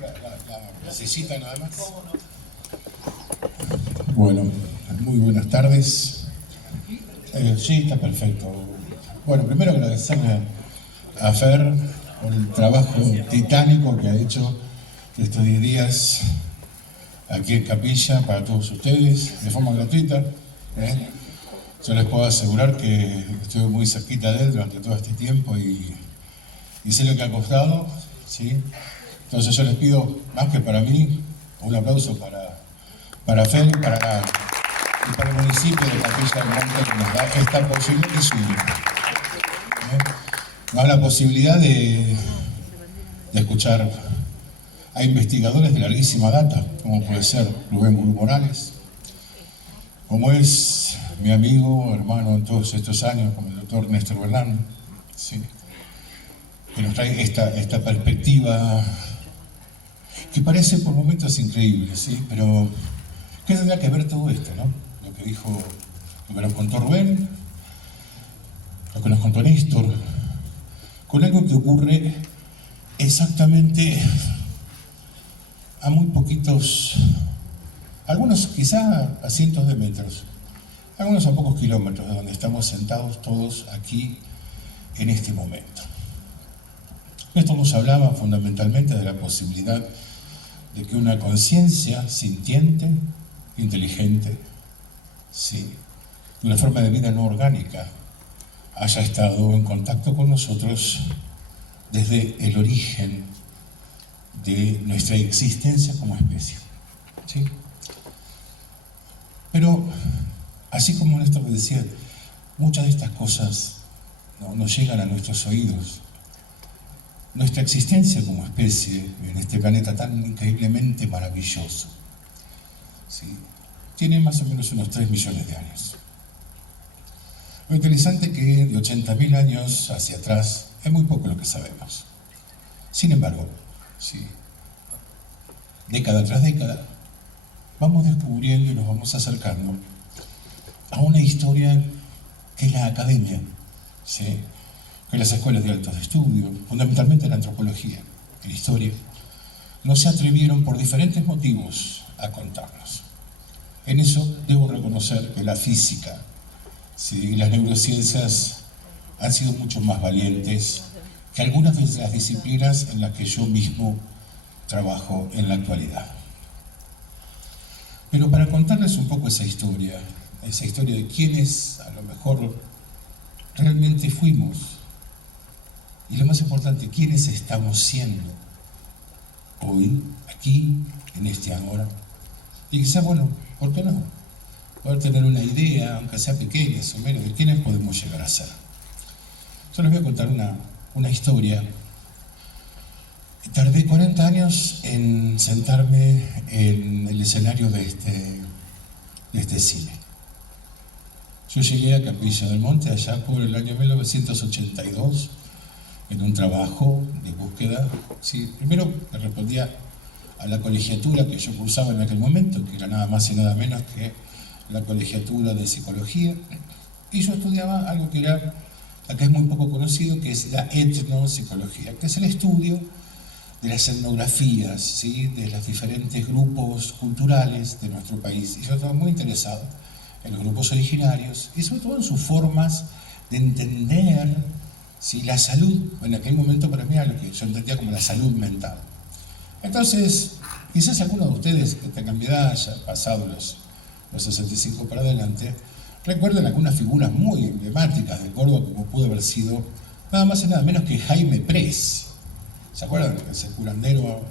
la necesita nada más. Bueno, muy buenas tardes. Sí, está perfecto. Bueno, primero agradecerle a Fer por el trabajo titánico que ha hecho estos 10 días aquí en Capilla para todos ustedes, de forma gratuita. Yo les puedo asegurar que estuve muy cerquita de él durante todo este tiempo y sé lo que ha costado, ¿sí? Entonces yo les pido, más que para mí, un aplauso para Fer y para el municipio de Capilla del Monte, que nos da esta posibilidad, que es única. Nos da la posibilidad de escuchar a investigadores de larguísima data, como puede ser Rubén Gurú Morales, como es mi amigo, hermano en todos estos años, como el doctor Néstor Bernán, ¿sí? Que nos trae esta perspectiva que parece por momentos increíble, ¿sí? Pero ¿qué tendrá que ver todo esto, no? Lo que nos contó Rubén, lo que nos contó Néstor, con algo que ocurre exactamente a muy poquitos, algunos quizá a cientos de metros, algunos a pocos kilómetros de donde estamos sentados todos aquí en este momento. Esto nos hablaba fundamentalmente de la posibilidad de que una conciencia sintiente, inteligente, sí, de una forma de vida no orgánica, haya estado en contacto con nosotros desde el origen de nuestra existencia como especie, ¿sí? Pero, así como Néstor me decía, muchas de estas cosas no llegan a nuestros oídos. Nuestra existencia como especie en este planeta tan increíblemente maravilloso, ¿sí? Tiene más o menos unos 3 millones de años. Lo interesante es que de 80.000 años hacia atrás es muy poco lo que sabemos. Sin embargo, ¿sí?, década tras década, vamos descubriendo y nos vamos acercando a una historia que es la academia, ¿sí?, que las escuelas de altos estudios, fundamentalmente la antropología y la historia, no se atrevieron por diferentes motivos a contarnos. En eso debo reconocer que la física, ¿sí?, y las neurociencias han sido mucho más valientes que algunas de las disciplinas en las que yo mismo trabajo en la actualidad. Pero para contarles un poco esa historia de quiénes a lo mejor realmente fuimos, y lo más importante, quiénes estamos siendo hoy, aquí, en este ahora. Y quizá, bueno, ¿por qué no? Poder tener una idea, aunque sea pequeña, o menos, de quiénes podemos llegar a ser. Yo les voy a contar una historia. Tardé 40 años en sentarme en el escenario de este cine. Yo llegué a Capilla del Monte allá por el año 1982, en un trabajo de búsqueda, ¿sí? Primero me respondía a la colegiatura que yo cursaba en aquel momento, que era nada más y nada menos que la colegiatura de psicología, y yo estudiaba algo que era, acá es muy poco conocido, que es la etnopsicología, que es el estudio de las etnografías, ¿sí?, de los diferentes grupos culturales de nuestro país. Y yo estaba muy interesado en los grupos originarios y sobre todo en sus formas de entender, ¿sí?, la salud. En aquel momento para mí era lo que yo entendía como la salud mental. Entonces, quizás algunos de ustedes que tengan mi edad, ya pasado los 65 para adelante, recuerden algunas figuras muy emblemáticas de Córdoba, como pudo haber sido nada más y nada menos que Jaime Press. ¿Se acuerdan de ese curandero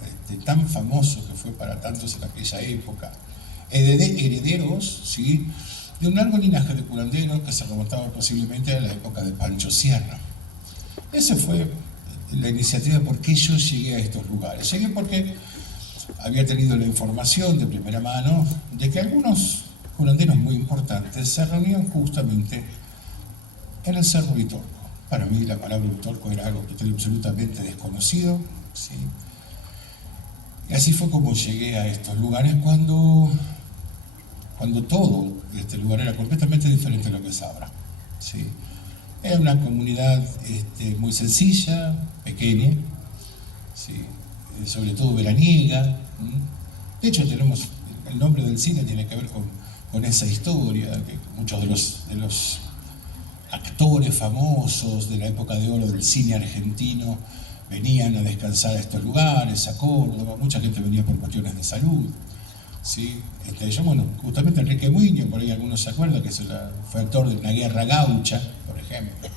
tan famoso que fue para tantos en aquella época? Herederos, ¿sí?, de un largo linaje de curanderos que se remontaba posiblemente a la época de Pancho Sierra. Esa fue la iniciativa por qué yo llegué a estos lugares. Llegué porque había tenido la información de primera mano de que algunos curanderos muy importantes se reunían justamente en el Cerro Uritorco. Para mí la palabra Uritorco era algo absolutamente desconocido, ¿sí? Y así fue como llegué a estos lugares cuando todo este lugar era completamente diferente a lo que es ahora, ¿sí? Era una comunidad muy sencilla, pequeña, ¿sí?, sobre todo veraniega. De hecho, tenemos el nombre del cine tiene que ver con esa historia, que muchos de los actores famosos de la época de oro del cine argentino venían a descansar a estos lugares, a Córdoba, mucha gente venía por cuestiones de salud. ¿Sí? Bueno, justamente Enrique Muiño, por ahí algunos se acuerdan, que fue actor de Una Guerra Gaucha, por ejemplo.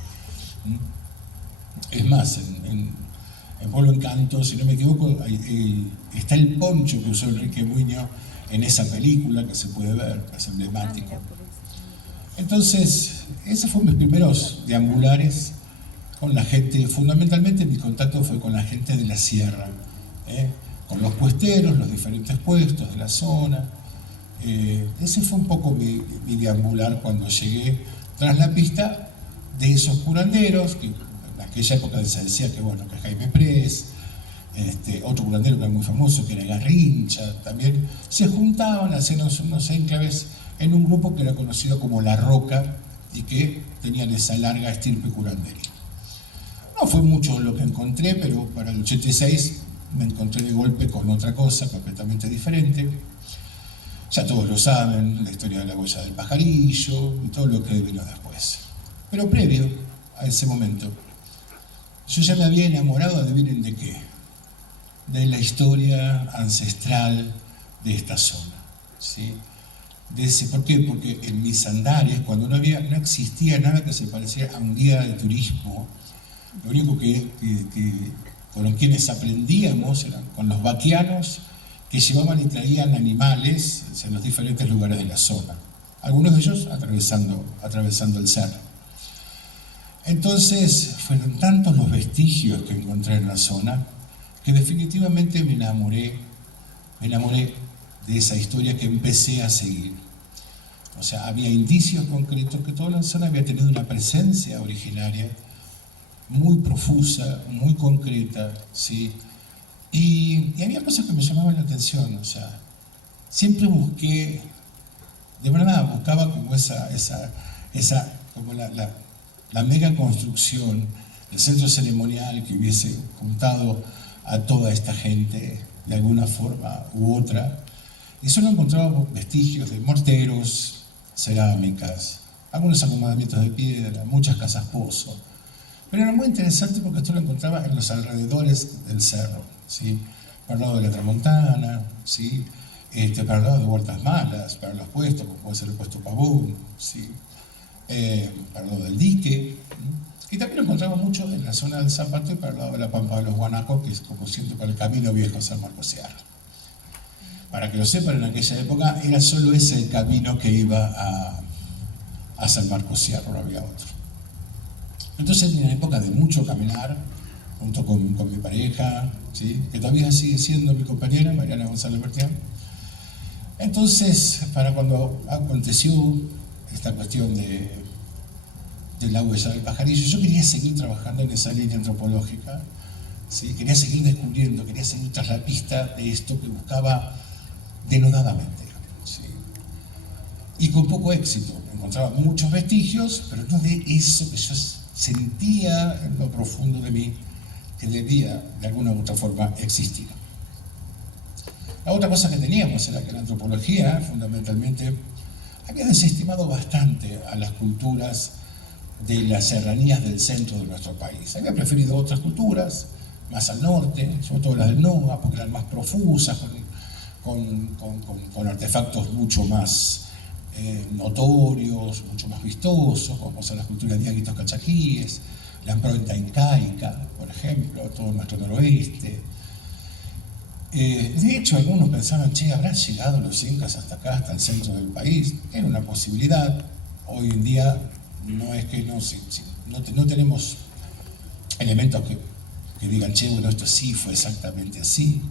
Es más, en Pueblo Encanto, si no me equivoco, está el poncho que usó Enrique Muiño en esa película que se puede ver, que es emblemático. Entonces, esos fueron mis primeros deambulares con la gente. Fundamentalmente mi contacto fue con la gente de la sierra, con los puesteros, los diferentes puestos de la zona. Ese fue un poco mi deambular cuando llegué tras la pista de esos curanderos, que en aquella época se decía que, bueno, que Jaime Press, otro curandero que era muy famoso, que era Garrincha, también se juntaban, hacían unos enclaves en un grupo que era conocido como La Roca y que tenían esa larga estirpe curandera. No fue mucho lo que encontré, pero para el 86 me encontré de golpe con otra cosa completamente diferente. Ya todos lo saben, la historia de la huella del pajarillo y todo lo que vino después. Pero previo a ese momento, yo ya me había enamorado, adivinen de qué, de la historia ancestral de esta zona, ¿sí? ¿Por qué? Porque en mis andares, cuando no existía nada que se pareciera a un guía de turismo, lo único con quienes aprendíamos eran con los vaquianos que llevaban y traían animales en los diferentes lugares de la zona, algunos de ellos atravesando el cerro. Entonces fueron tantos los vestigios que encontré en la zona que definitivamente me enamoré de esa historia que empecé a seguir. O sea, había indicios concretos que toda la zona había tenido una presencia originaria muy profusa, muy concreta, ¿sí? Y había cosas que me llamaban la atención, o sea, siempre busqué, de verdad, buscaba como como la mega construcción, el centro ceremonial que hubiese juntado a toda esta gente de alguna forma u otra. Y solo encontraba vestigios de morteros, cerámicas, algunos acomodamientos de piedra, muchas casas pozo. Pero era muy interesante porque esto lo encontraba en los alrededores del cerro, ¿sí? Para el lado de la Tramontana, ¿sí? Para el lado de Huertas Malas, para los puestos, como puede ser el puesto Pavón, ¿sí? Para el lado del dique. Y también lo encontraba mucho en la zona del Zapato y para el lado de la Pampa de los Guanacos, que es como siento para el camino viejo a San Marcos Sierra. Para que lo sepan, en aquella época era solo ese el camino que iba a San Marcos Sierra, no había otro. Entonces, en una época de mucho caminar, junto con mi pareja, ¿sí? Que todavía sigue siendo mi compañera, Mariana González Bertián. Entonces, para cuando aconteció esta cuestión de la huella del pajarillo, yo quería seguir trabajando en esa línea antropológica, ¿sí? Quería seguir descubriendo, quería seguir tras la pista de esto que buscaba denodadamente, ¿sí? Y con poco éxito. Encontraba muchos vestigios, pero no de eso que yo sentía en lo profundo de mí que debía de alguna u otra forma existir. La otra cosa que teníamos era que la antropología fundamentalmente había desestimado bastante a las culturas de las serranías del centro de nuestro país. Había preferido otras culturas más al norte, sobre todo las del NOA, porque eran más profusas, con artefactos mucho más notorios, mucho más vistosos, como son las culturas de Diáguitos Cachaquíes, la impronta incaica, por ejemplo, todo nuestro noroeste. De hecho, algunos pensaban, che, ¿habrán llegado los incas hasta acá, hasta el centro del país? Era una posibilidad. Hoy en día no es que no tenemos elementos que digan, che, bueno, esto sí fue exactamente así.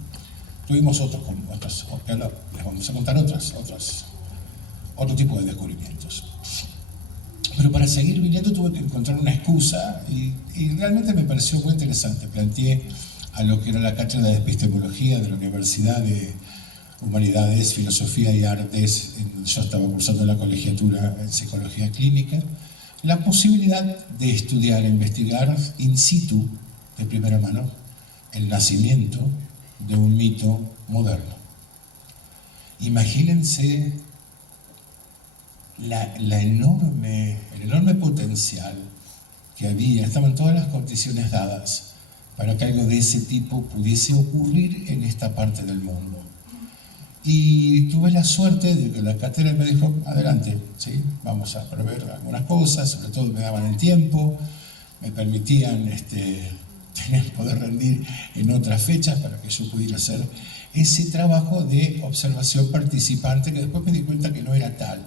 Tuvimos otros, les vamos a contar otro tipo de descubrimientos. Pero para seguir viniendo tuve que encontrar una excusa y realmente me pareció muy interesante. Planteé a lo que era la cátedra de epistemología de la Universidad de Humanidades, Filosofía y Artes. Yo estaba cursando la colegiatura en Psicología Clínica, la posibilidad de estudiar e investigar in situ, de primera mano, el nacimiento de un mito moderno. Imagínense el enorme potencial que había, estaban todas las condiciones dadas para que algo de ese tipo pudiese ocurrir en esta parte del mundo. Y tuve la suerte de que la cátedra me dijo, adelante, ¿sí? Vamos a proveer algunas cosas, sobre todo me daban el tiempo, me permitían poder rendir en otras fechas para que yo pudiera hacer ese trabajo de observación participante, que después me di cuenta que no era tal,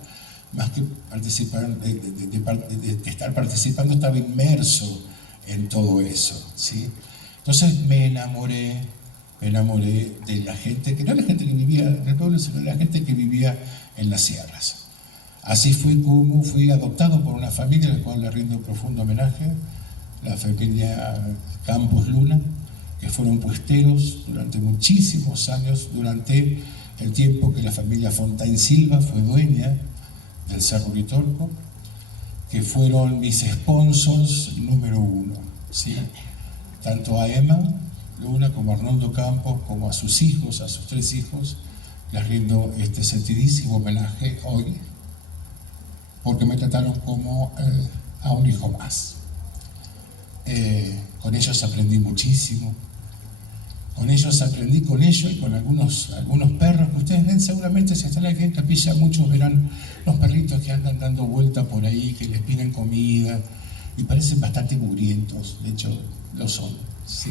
más que participar, de estar participando, estaba inmerso en todo eso, ¿sí? Entonces me enamoré de la gente, que no la gente que vivía en el pueblo, sino la gente que vivía en las sierras. Así fue como fui adoptado por una familia a la cual le rindo un profundo homenaje, la familia Campos Luna, que fueron puesteros durante muchísimos años, durante el tiempo que la familia Fontaine Silva fue dueña del Cerro Uritorco, que fueron mis sponsors número uno, ¿sí? Tanto a Emma Luna como a Arnoldo Campos, como a sus hijos, a sus 3 hijos, les rindo este sentidísimo homenaje hoy, porque me trataron como a un hijo más. Con ellos aprendí muchísimo, con ellos y con algunos perros que ustedes ven seguramente, si están aquí en Capilla, muchos verán los perritos que andan dando vuelta por ahí, que les piden comida y parecen bastante mugrientos, de hecho lo son, ¿sí?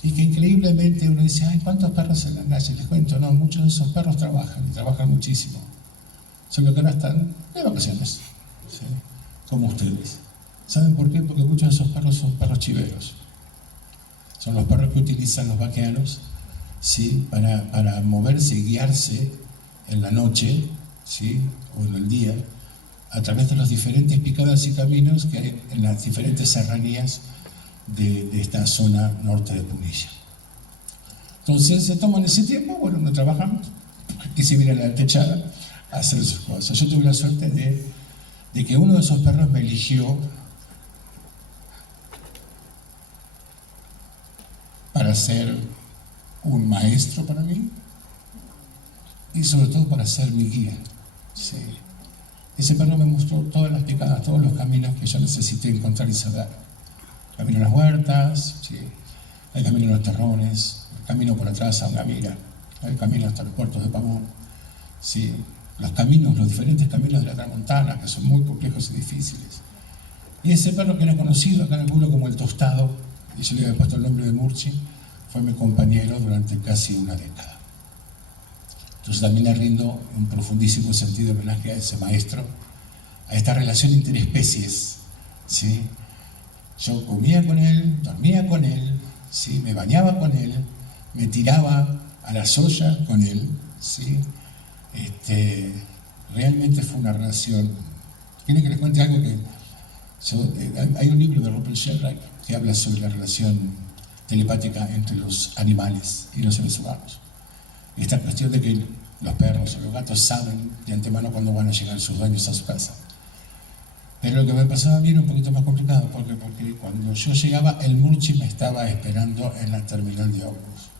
Y que increíblemente uno dice, ay, ¿cuántos perros en la calle? Les cuento, no, muchos de esos perros trabajan, y trabajan muchísimo, solo que no están de vacaciones, ¿sí? Como ustedes. ¿Saben por qué? Porque muchos de esos perros son perros chiveros. Son los perros que utilizan los vaqueanos, ¿sí? para moverse y guiarse en la noche, ¿sí? O en el día, a través de los diferentes picadas y caminos que hay en las diferentes serranías de esta zona norte de Punilla. Entonces se toman ese tiempo, bueno, no trabajamos, y se viene a la techada a hacer sus cosas. Yo tuve la suerte de que uno de esos perros me eligió para ser un maestro para mí y sobre todo para ser mi guía. Sí. Ese perro me mostró todas las picadas, todos los caminos que yo necesité encontrar y saber. El camino a las huertas, sí. El camino a los terrones, el camino por atrás a Ungamira, el camino hasta los puertos de Pavón, sí. Los diferentes caminos de la Tramontana, que son muy complejos y difíciles. Y ese perro que era conocido acá en el pueblo como el Tostado, y yo le había puesto el nombre de Murchi, fue mi compañero durante casi una década. Entonces también le rindo un profundísimo sentido de homenaje a ese maestro, a esta relación interespecies, ¿sí? Yo comía con él, dormía con él, ¿sí? Me bañaba con él, me tiraba a la soya con él, ¿sí? Realmente fue una relación. ¿Quieren que les cuente algo? Hay un libro de Rupert Sheldrake que habla sobre la relación telepática entre los animales y los seres humanos. Esta cuestión de que los perros o los gatos saben de antemano cuándo van a llegar sus dueños a su casa. Pero lo que me pasaba a mí era un poquito más complicado, porque cuando yo llegaba, el Murchi me estaba esperando en la terminal de ómnibus,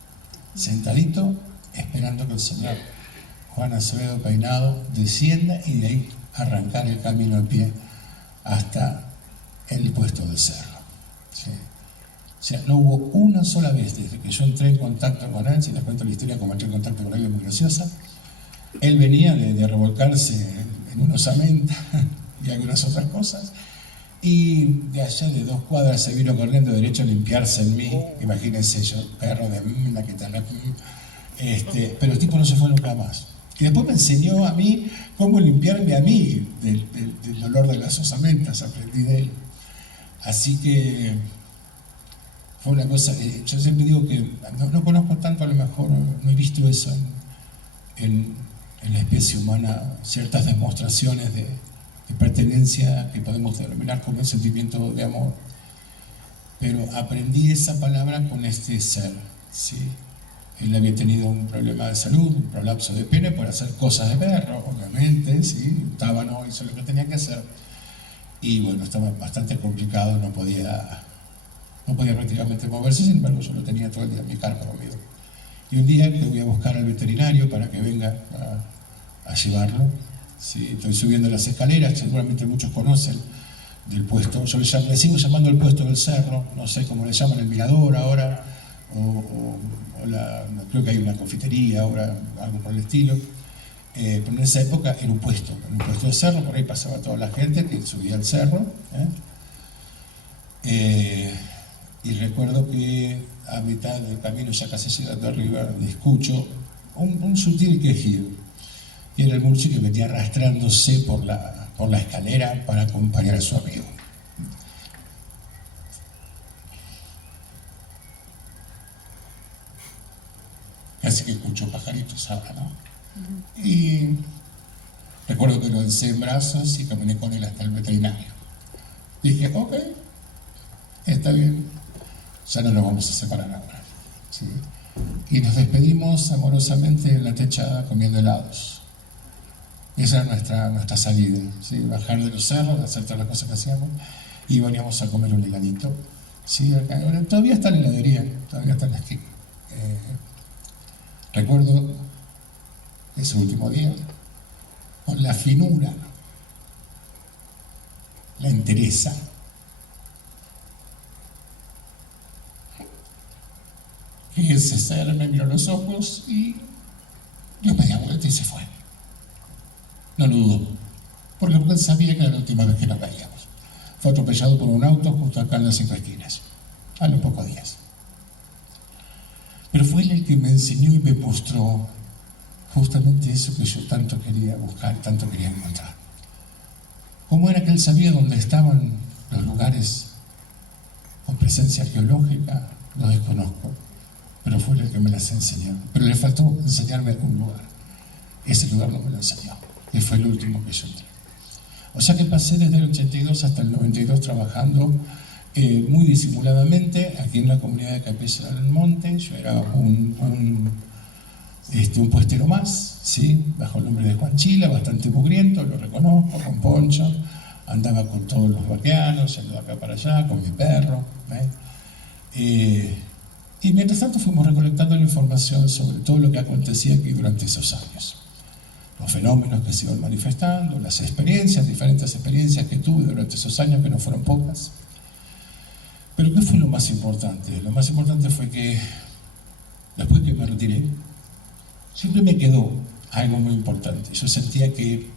sentadito, esperando que el señor Juan Acevedo Peinado descienda y de ahí arrancar el camino a pie hasta el puesto del cerro. ¿Sí? O sea, no hubo una sola vez desde que yo entré en contacto con él, si les cuento la historia como entré en contacto con él, es muy graciosa. Él venía de revolcarse en una osamenta y algunas otras cosas, y de allá de 2 cuadras se vino corriendo derecho a limpiarse en mí. Imagínense, yo, perro de la que tal, pero el tipo no se fue nunca más. Y después me enseñó a mí cómo limpiarme a mí del olor de las osamentas, aprendí de él. Así que fue una cosa, yo siempre digo que no conozco tanto, a lo mejor no he visto eso en la especie humana, ciertas demostraciones de pertenencia que podemos denominar como un sentimiento de amor. Pero aprendí esa palabra con este ser, ¿sí? Él había tenido un problema de salud, un prolapso de pene por hacer cosas de perro, obviamente, ¿sí? Tábano hizo lo que tenía que hacer. Y bueno, estaba bastante complicado, no podía prácticamente moverse, sin embargo yo lo tenía todo el día en mi carpa conmigo. Y un día le voy a buscar al veterinario para que venga a llevarlo. ¿Sí? Estoy subiendo las escaleras, seguramente muchos conocen del puesto. Yo le sigo llamando el puesto del cerro, no sé cómo le llaman, el mirador ahora, creo que hay una confitería ahora, algo por el estilo. Pero en esa época era un puesto de cerro, por ahí pasaba toda la gente que subía al cerro. Y recuerdo que a mitad del camino, ya casi llegando arriba, escucho un sutil quejido. Y era el Murchi que venía arrastrándose por la escalera para acompañar a su amigo. Casi que escucho pajaritos ahora, ¿no? Y recuerdo que lo alcé en brazos y caminé con él hasta el veterinario. Dije, ok, está bien, ya no nos vamos a separar ahora. ¿Sí? Y nos despedimos amorosamente en la techada comiendo helados. Esa era nuestra salida, ¿sí? Bajar de los cerros, hacer todas las cosas que hacíamos y veníamos a comer un heladito. ¿Sí? Todavía está en la heladería, todavía está en la esquina. Recuerdo ese último día con la finura, la entereza, que ese ser me miró a los ojos y dio media vuelta y se fue. No lo dudó, porque él sabía que era la última vez que nos veíamos. Fue atropellado por un auto justo acá en las 5 esquinas, a los pocos días. Pero fue él el que me enseñó y me mostró justamente eso que yo tanto quería buscar, tanto quería encontrar. ¿Cómo era que él sabía dónde estaban los lugares con presencia geológica? Lo desconozco, pero fue él el que me las enseñó. Pero le faltó enseñarme algún lugar. Ese lugar no me lo enseñó, y fue el último que yo entré. O sea que pasé desde el 82 hasta el 92 trabajando muy disimuladamente aquí en la comunidad de Capilla del Monte. Yo era un puestero más, ¿sí? Bajo el nombre de Juan Chila, bastante mugriento, lo reconozco, con poncho, andaba con todos los vaqueanos, yendo de acá para allá, con mi perro. Y mientras tanto fuimos recolectando la información sobre todo lo que acontecía aquí durante esos años. Los fenómenos que se iban manifestando, las experiencias, diferentes experiencias que tuve durante esos años, que no fueron pocas. Pero ¿qué fue lo más importante? Lo más importante fue que después que me retiré, siempre me quedó algo muy importante. Yo sentía que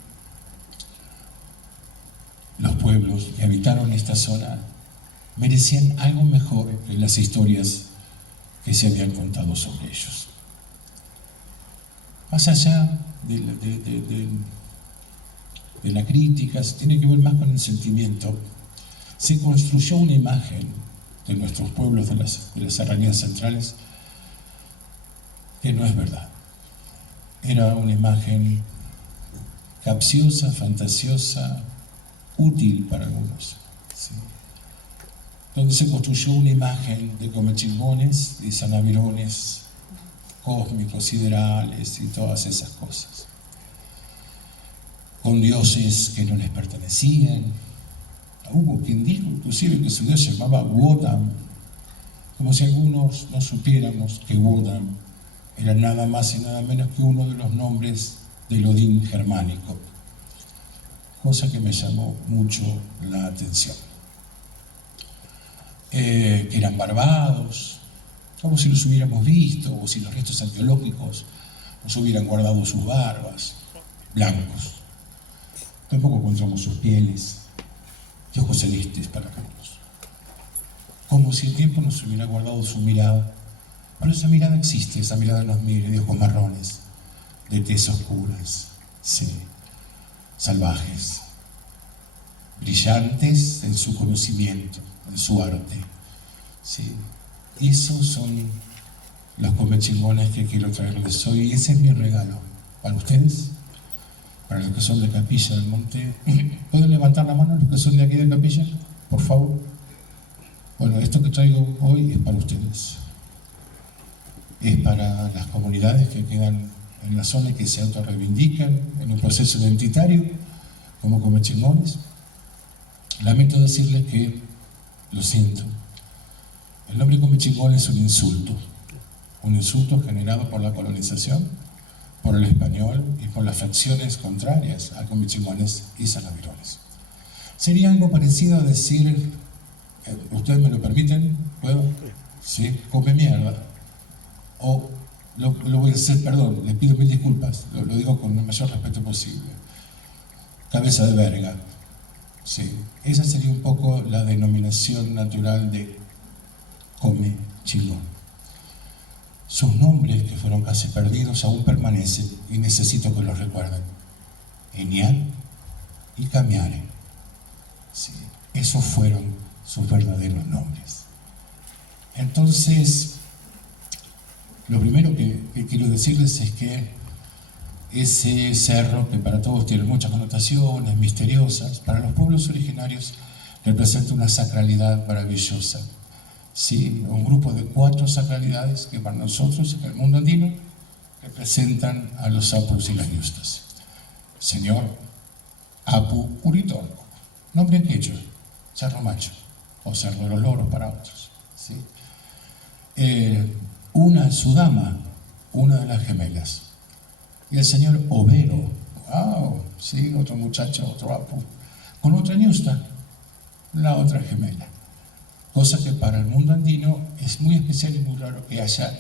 los pueblos que habitaron esta zona merecían algo mejor que las historias que se habían contado sobre ellos. Más allá de la crítica, se tiene que ver más con el sentimiento. Se construyó una imagen de nuestros pueblos de las serranías centrales que no es verdad. Era una imagen capciosa, fantasiosa, útil para algunos, ¿sí? Donde se construyó una imagen de comechingones y sanavirones cósmicos, siderales y todas esas cosas, con dioses que no les pertenecían. Hubo quien dijo inclusive que su dios se llamaba Wotan, como si algunos no supiéramos que Wotan era nada más y nada menos que uno de los nombres del Odín germánico, cosa que me llamó mucho la atención. Que eran barbados, como si los hubiéramos visto, o si los restos arqueológicos nos hubieran guardado sus barbas, blancos. Tampoco encontramos sus pieles y ojos celestes para algunos. Como si el tiempo nos hubiera guardado su mirada. Pero esa mirada existe, esa mirada nos mira de ojos marrones, de tez oscuras, sí, salvajes, brillantes en su conocimiento, en su arte, sí. Esos son los comechingones que quiero traerles hoy, y ese es mi regalo para ustedes, para los que son de Capilla del Monte. ¿Pueden levantar la mano los que son de aquí de Capilla, por favor? Bueno, esto que traigo hoy es para ustedes. Es para las comunidades que quedan en la zona y que se autorreivindican en un proceso identitario como comechingones. Lamento decirles que, lo siento, el nombre comechingón es un insulto. un insulto generado por la colonización, por el español y por las facciones contrarias a comichimones y salavirones. Sería algo parecido a decir, ¿ustedes me lo permiten? ¿Puedo? Sí, come mierda. O lo voy a hacer, perdón, les pido mil disculpas, lo digo con el mayor respeto posible. Cabeza de verga. Sí, esa sería un poco la denominación natural de come chingón. Sus nombres, que fueron casi perdidos, aún permanecen y necesito que los recuerden. Eñán y Camiare. Sí, esos fueron sus verdaderos nombres. Entonces, lo primero que quiero decirles es que ese cerro, que para todos tiene muchas connotaciones misteriosas, para los pueblos originarios representa una sacralidad maravillosa. Sí, un grupo de 4 sacralidades que para nosotros en el mundo andino representan a los apus y las yustas. Señor Apu Uritorco, nombre en quechua, Cerro Macho, o Cerro de los Loros para otros. ¿Sí? Una Sudama, una de las gemelas. Y el señor Overo, wow, sí, otro muchacho, otro Apu, con otra ñusta, la otra gemela. Cosa que para el mundo andino es muy especial y muy raro que haya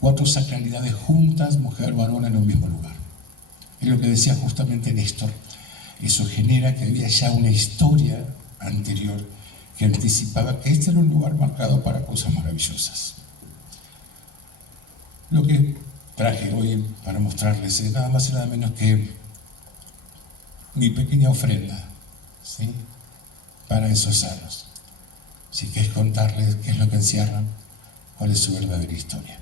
4 sacralidades juntas, mujer, varón, en un mismo lugar. Es lo que decía justamente Néstor. Eso genera que había ya una historia anterior que anticipaba que este era un lugar marcado para cosas maravillosas. Lo que traje hoy para mostrarles es nada más y nada menos que mi pequeña ofrenda, ¿sí?, para esos cerros. Así que es contarles qué es lo que encierran, cuál es su verdadera historia.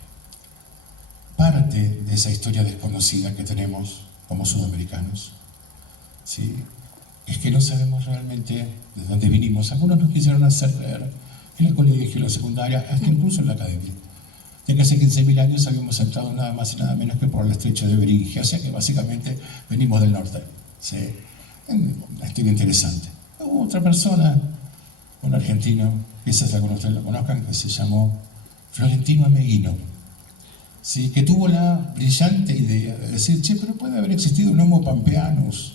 Parte de esa historia desconocida que tenemos como sudamericanos, ¿sí?, es que no sabemos realmente de dónde vinimos. Algunos nos quisieron hacer creer en el colegio, en la secundaria, hasta incluso en la academia, de que hace 15.000 años habíamos entrado nada más y nada menos que por el estrecho de Beringia, o sea que básicamente venimos del norte. ¿Sí? Una historia interesante. Hubo otra persona, un argentino, quizás algunos de ustedes lo conozcan, que se llamó Florentino Ameghino, ¿sí?, que tuvo la brillante idea de decir, che, pero puede haber existido un Homo pampeanus,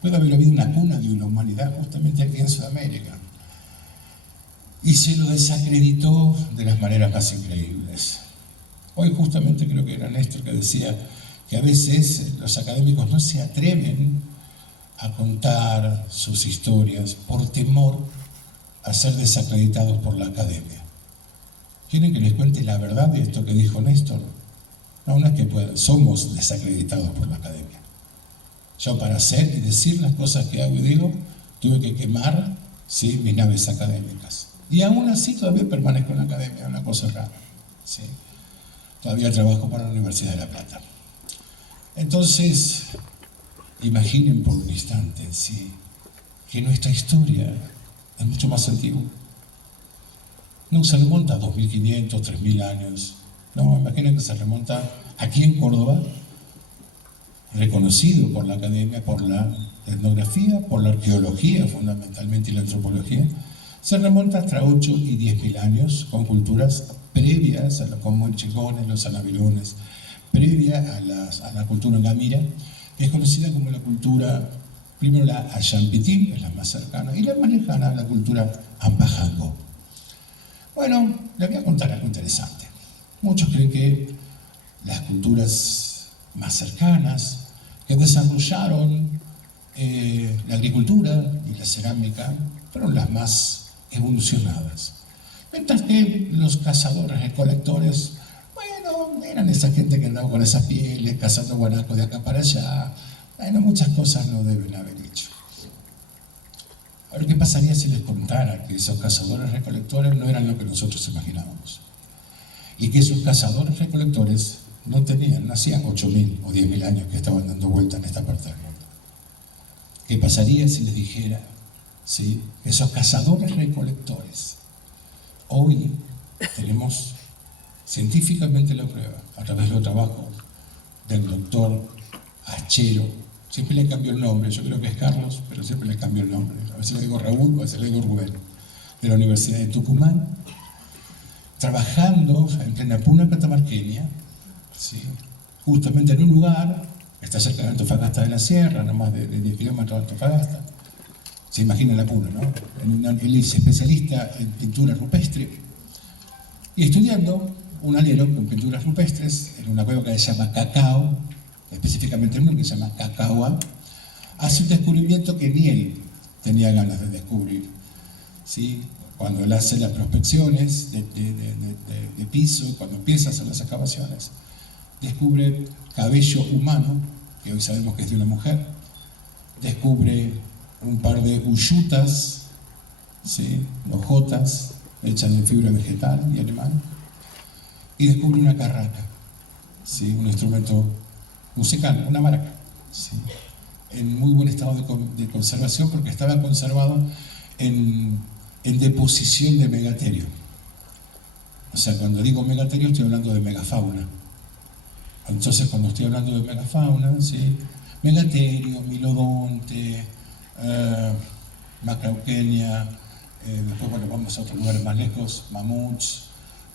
puede haber habido una cuna de la humanidad justamente aquí en Sudamérica. Y se lo desacreditó de las maneras más increíbles. Hoy justamente creo que era Néstor que decía que a veces los académicos no se atreven a contar sus historias por temor a ser desacreditados por la academia. ¿Quieren que les cuente la verdad de esto que dijo Néstor? No, no es que puedan, somos desacreditados por la academia. Yo para hacer y decir las cosas que hago y digo, tuve que quemar, ¿sí?, mis naves académicas. Y aún así todavía permanezco en la academia, una cosa rara. ¿Sí? Todavía trabajo para la Universidad de La Plata. Entonces, imaginen por un instante, ¿sí?, que nuestra historia es mucho más antigua. No se remonta a 2.500, 3.000 años. No, imaginen que se remonta aquí en Córdoba, reconocido por la academia, por la etnografía, por la arqueología fundamentalmente y la antropología, se remonta hasta 8 y 10.000 años con culturas previas a los comanchegones, los salavirones, previa a la cultura gamira, que es conocida como la cultura, primero la Ayampitín, que es la más cercana, y la más lejana, la cultura Ampajango. Bueno, les voy a contar algo interesante. Muchos creen que las culturas más cercanas, que desarrollaron la agricultura y la cerámica, fueron las más evolucionadas. Mientras que los cazadores recolectores, bueno, eran esa gente que andaba con esas pieles, cazando guanacos de acá para allá. Bueno, muchas cosas no deben haber hecho. Ahora, ¿qué pasaría si les contara que esos cazadores recolectores no eran lo que nosotros imaginábamos? Y que esos cazadores recolectores no hacían 8.000 o 10.000 años que estaban dando vuelta en esta parte del mundo. ¿Qué pasaría si les dijera, ¿sí?, que esos cazadores recolectores, hoy tenemos científicamente la prueba, a través del trabajo del doctor Achero, siempre le cambio el nombre, yo creo que es Carlos, pero siempre le cambio el nombre, a veces le digo Raúl, a veces le digo Rubén, de la Universidad de Tucumán, trabajando en plena puna catamarqueña, ¿sí? Justamente en un lugar que está cerca de Antofagasta de la Sierra, no más de 10 kilómetros de Antofagasta. Se imagina la puna, ¿no? Él es especialista en pintura rupestre y estudiando un alero con pinturas rupestres en una cueva que se llama Cacao, específicamente uno que se llama Cacagua, hace un descubrimiento que ni él tenía ganas de descubrir, ¿sí? Cuando él hace las prospecciones de piso, cuando empieza a hacer las excavaciones, descubre cabello humano, que hoy sabemos que es de una mujer, descubre un par de uyutas, ¿sí? Hojotas, hechas de fibra vegetal y animal, y descubre una carraca, ¿sí? Un instrumento musical, una maraca, ¿sí? En muy buen estado de conservación, porque estaba conservado en deposición de megaterio. O sea, cuando digo megaterio estoy hablando de megafauna. Entonces, cuando estoy hablando de megafauna, ¿sí? Megaterio, milodonte, Macrauquenia, después, bueno, vamos a otros lugares más lejos, mamuts,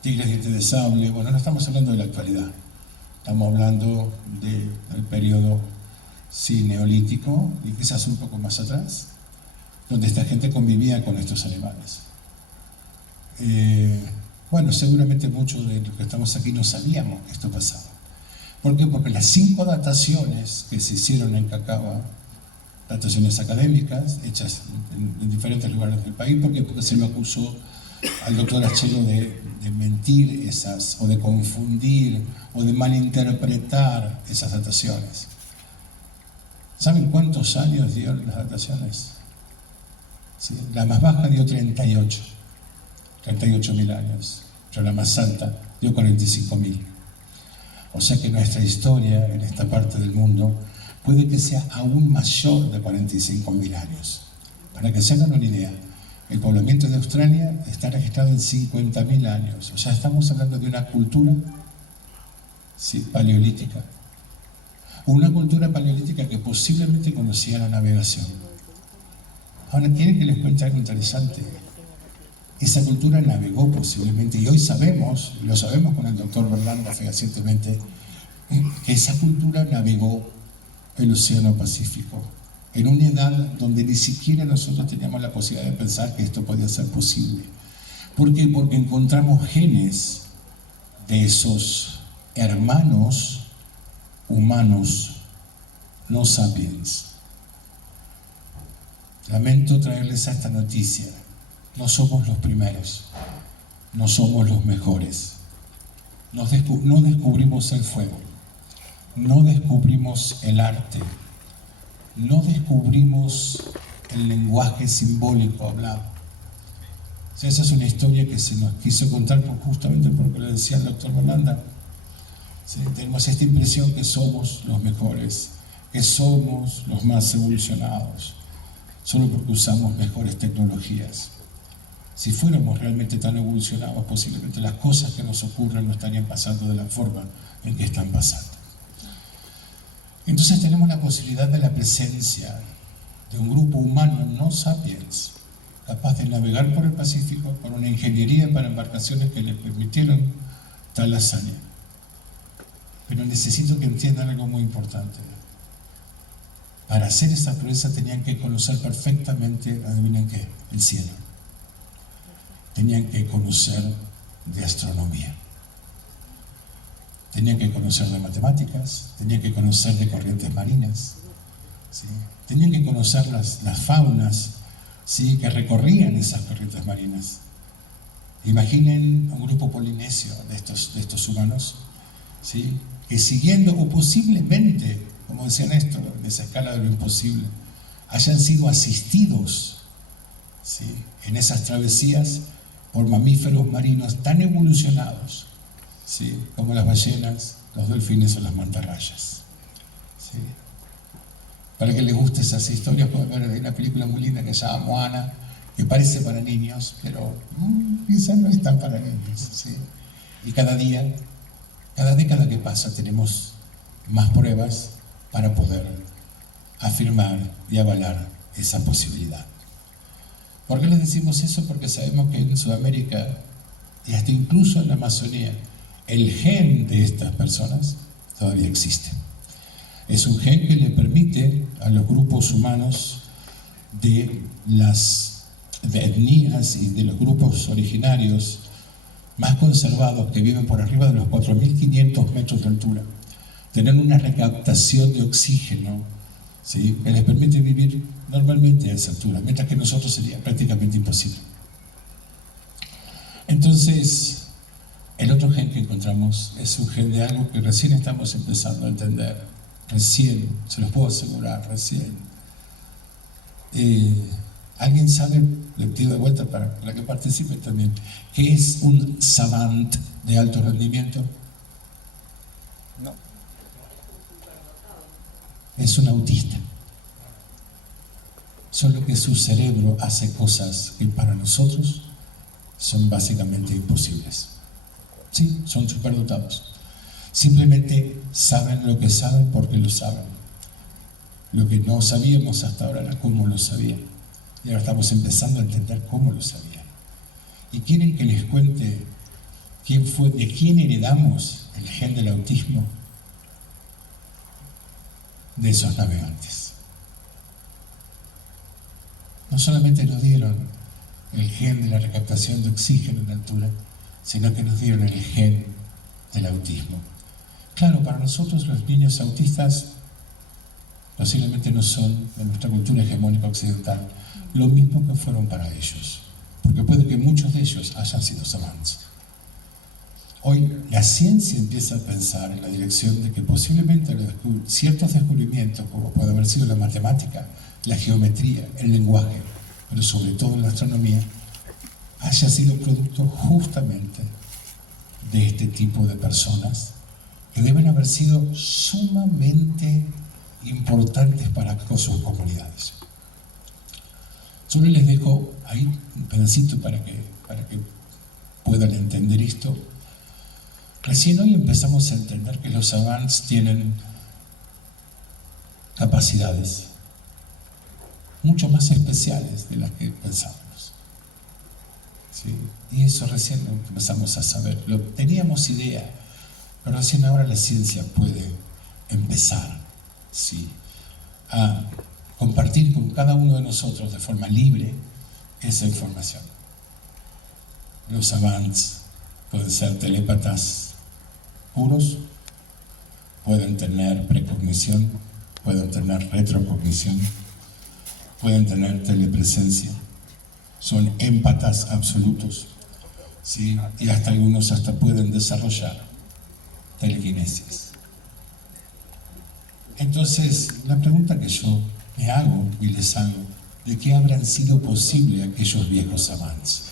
tigres dientes de sable. Bueno, no estamos hablando de la actualidad, estamos hablando del periodo, sí, neolítico y quizás un poco más atrás, donde esta gente convivía con estos animales. Bueno, seguramente muchos de los que estamos aquí no sabíamos que esto pasaba. ¿Por qué? Porque las 5 dataciones que se hicieron en Cacagua, dataciones académicas, hechas en diferentes lugares del país, porque se lo acusó al doctor Achero de mentir esas, o de confundir, o de malinterpretar esas dataciones. ¿Saben cuántos años dieron las dataciones? ¿Sí? La más baja dio 38.000 años, pero la más alta dio 45.000. O sea que nuestra historia en esta parte del mundo puede que sea aún mayor de 45.000 años. Para que se hagan una idea, el poblamiento de Australia está registrado en 50.000 años. O sea, estamos hablando de una cultura, sí, paleolítica. Una cultura paleolítica que posiblemente conocía la navegación. Ahora, ¿quieren que les cuente algo interesante? Esa cultura navegó posiblemente, y hoy sabemos, lo sabemos con el doctor Berlanga fehacientemente, que esa cultura navegó el Océano Pacífico, en una edad donde ni siquiera nosotros teníamos la posibilidad de pensar que esto podía ser posible. ¿Por qué? Porque encontramos genes de esos hermanos humanos, no sapiens. Lamento traerles esta noticia. No somos los primeros, no somos los mejores. No descubrimos el fuego, no descubrimos el arte, no descubrimos el lenguaje simbólico hablado. O sea, esa es una historia que se nos quiso contar justamente porque lo decía el doctor Berlanga. ¿Sí? Tenemos esta impresión que somos los mejores, que somos los más evolucionados, solo porque usamos mejores tecnologías. Si fuéramos realmente tan evolucionados, posiblemente las cosas que nos ocurren no estarían pasando de la forma en que están pasando. Entonces tenemos la posibilidad de la presencia de un grupo humano no sapiens, capaz de navegar por el Pacífico con una ingeniería para embarcaciones que les permitieron tal hazaña. Pero necesito que entiendan algo muy importante. Para hacer esa proeza tenían que conocer perfectamente, adivinen qué, el cielo. Tenían que conocer de astronomía. Tenían que conocer de matemáticas, tenían que conocer de corrientes marinas, ¿sí? Tenían que conocer las faunas, ¿sí?, que recorrían esas corrientes marinas. Imaginen un grupo polinesio de estos humanos, ¿sí?, que siguiendo o posiblemente, como decía Néstor, en esa escala de lo imposible, hayan sido asistidos, ¿sí?, en esas travesías por mamíferos marinos tan evolucionados, ¿sí?, como las ballenas, los delfines o las mantarrayas. ¿Sí? Para que les guste esas historias, pueden ver, hay una película muy linda que se llama Moana, que parece para niños, pero quizás no es tan para niños. ¿Sí? Y cada día, cada década que pasa, tenemos más pruebas para poder afirmar y avalar esa posibilidad. ¿Por qué les decimos eso? Porque sabemos que en Sudamérica y hasta incluso en la Amazonía, el gen de estas personas todavía existe. Es un gen que le permite a los grupos humanos de etnias y de los grupos originarios más conservados que viven por arriba de los 4.500 metros de altura, tener una recaptación de oxígeno, ¿sí?, que les permite vivir normalmente a esa altura, mientras que nosotros sería prácticamente imposible. Entonces, el otro gen que encontramos es un gen de algo que recién estamos empezando a entender, recién, se los puedo asegurar, recién. ¿Alguien sabe? Le pido de vuelta para que participe también. ¿Qué es un savant de alto rendimiento? No. Es un autista. Solo que su cerebro hace cosas que para nosotros son básicamente imposibles. Sí, son superdotados. Simplemente saben lo que saben porque lo saben. Lo que no sabíamos hasta ahora era cómo lo sabían. Y ahora estamos empezando a entender cómo lo sabían. ¿Y quieren que les cuente de quién heredamos el gen del autismo? De esos navegantes. No solamente nos dieron el gen de la recaptación de oxígeno en altura, sino que nos dieron el gen del autismo. Claro, para nosotros los niños autistas posiblemente no son, de nuestra cultura hegemónica occidental, lo mismo que fueron para ellos, porque puede que muchos de ellos hayan sido savants. Hoy la ciencia empieza a pensar en la dirección de que posiblemente ciertos descubrimientos, como puede haber sido la matemática, la geometría, el lenguaje, pero sobre todo la astronomía, haya sido producto justamente de este tipo de personas que deben haber sido sumamente importantes para sus comunidades. Solo les dejo ahí un pedacito para que puedan entender esto. Recién hoy empezamos a entender que los savants tienen capacidades mucho más especiales de las que pensábamos. ¿Sí? Y eso recién empezamos a saber. Teníamos idea, pero recién ahora la ciencia puede empezar, ¿sí?, a compartir con cada uno de nosotros de forma libre esa información. Los savants pueden ser telépatas puros, pueden tener precognición, pueden tener retrocognición, pueden tener telepresencia, son émpatas absolutos, ¿sí?, y hasta algunos pueden desarrollar telequinesis. Entonces, la pregunta que yo me hago y les hago, ¿de qué habrán sido posible aquellos viejos savants?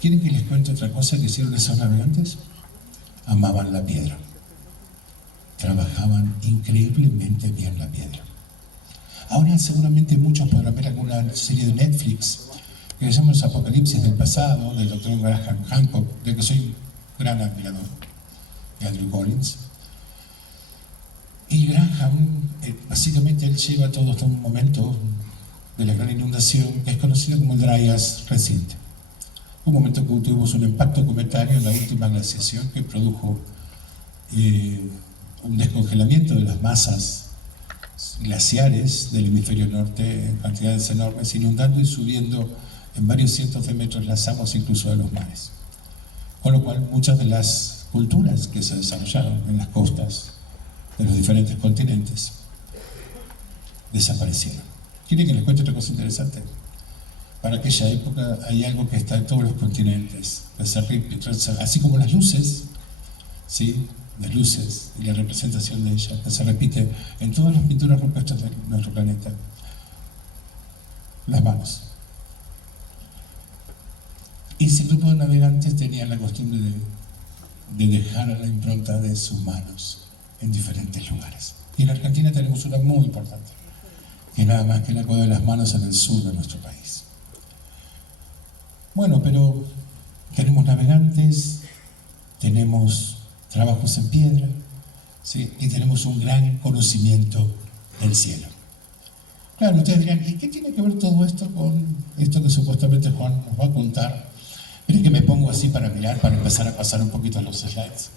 ¿Quieren que les cuente otra cosa que hicieron esos navegantes? Amaban la piedra. Trabajaban increíblemente bien la piedra. Ahora seguramente muchos podrán ver alguna serie de Netflix que se llama Los Apocalipsis del Pasado, del Dr. Graham Hancock, del que soy un gran admirador, de Andrew Collins. Y Graham, básicamente él lleva todo hasta un momento de la gran inundación que es conocido como el Dry Ice reciente. Un momento que tuvimos un impacto cometario en la última glaciación que produjo un descongelamiento de las masas glaciares del hemisferio norte en cantidades enormes, inundando y subiendo en varios cientos de metros las aguas incluso de los mares. Con lo cual muchas de las culturas que se desarrollaron en las costas de los diferentes continentes desaparecieron. ¿Quieren que les cuente otra cosa interesante? Para aquella época hay algo que está en todos los continentes, así como las luces, ¿sí?, las luces y la representación de ellas, que se repite en todas las pinturas rupestres de nuestro planeta. Las manos. Y ese grupo de navegantes tenían la costumbre de dejar la impronta de sus manos en diferentes lugares. Y en Argentina tenemos una muy importante, que es nada más que la Cueva de las Manos en el sur de nuestro país. Bueno, pero tenemos navegantes, tenemos trabajos en piedra, ¿sí?, y tenemos un gran conocimiento del cielo. Claro, ustedes dirán, ¿y qué tiene que ver todo esto con esto que supuestamente Juan nos va a contar Miren que me pongo así para mirar, para empezar a pasar un poquito los slides.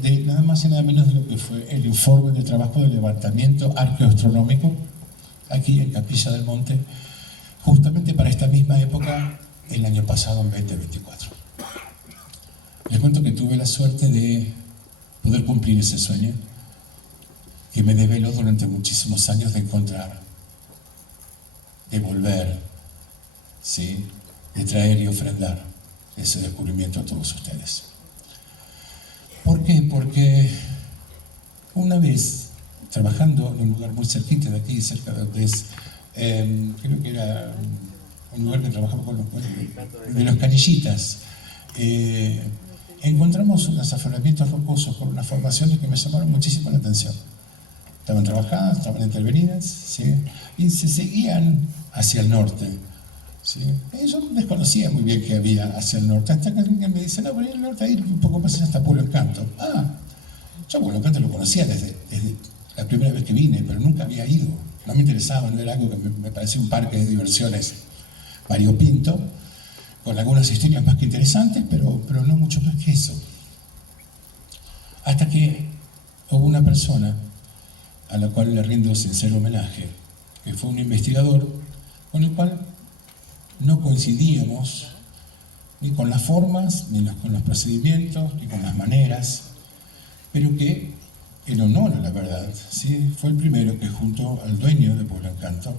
De nada más y nada menos de lo que fue el informe de trabajo de levantamiento arqueoastronómico aquí en Capilla del Monte, justamente para esta misma época, el año pasado, en 2024. Les cuento que tuve la suerte de poder cumplir ese sueño que me develó durante muchísimos años de encontrar, de volver, ¿sí?, de traer y ofrendar ese descubrimiento a todos ustedes. ¿Por qué? Porque una vez, trabajando en un lugar muy cerquita de aquí, cerca de donde es, creo que era un lugar que trabajaba con de los Canillitas, encontramos unos afloramientos rocosos con unas formaciones que me llamaron muchísimo la atención. Estaban trabajadas, estaban intervenidas, ¿sí?, y se seguían hacia el norte, ¿sí? Yo desconocía muy bien qué había hacia el norte, hasta que alguien me dice, no, pero el norte, ahí un poco más hasta Pueblo Encanto. Yo Pueblo Encanto lo conocía desde la primera vez que vine, pero nunca había ido. No me interesaba, no era algo que me parecía un parque de diversiones variopinto, con algunas historias más que interesantes, pero no mucho más que eso. Hasta que hubo una persona a la cual le rindo sincero homenaje, que fue un investigador con el cual no coincidíamos ni con las formas, ni con los procedimientos, ni con las maneras, pero que, en honor a la verdad, ¿sí?, fue el primero que, junto al dueño de Pueblo Encanto,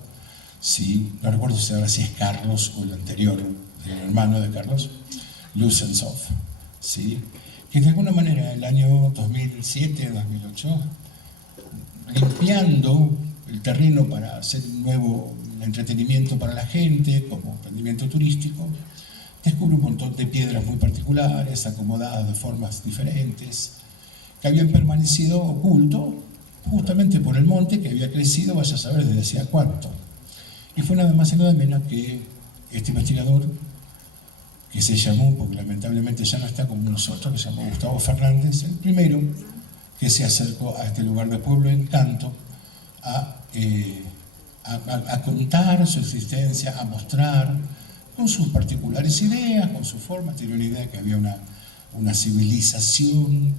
¿sí?, no recuerdo si ahora es Carlos o el anterior, el hermano de Carlos, Lusensoff, ¿sí?, que de alguna manera en el año 2007, 2008, limpiando el terreno para hacer un nuevo entretenimiento para la gente, como emprendimiento turístico, descubre un montón de piedras muy particulares, acomodadas de formas diferentes, que habían permanecido oculto justamente por el monte que había crecido, vaya a saber desde hacía cuánto. Y fue nada más y nada menos que este investigador, que se llamó, porque lamentablemente ya no está como nosotros, que se llamó Gustavo Fernández, el primero que se acercó a este lugar de Pueblo Encanto a contar su existencia, a mostrar con sus particulares ideas, con su forma. Tenía una idea que había una civilización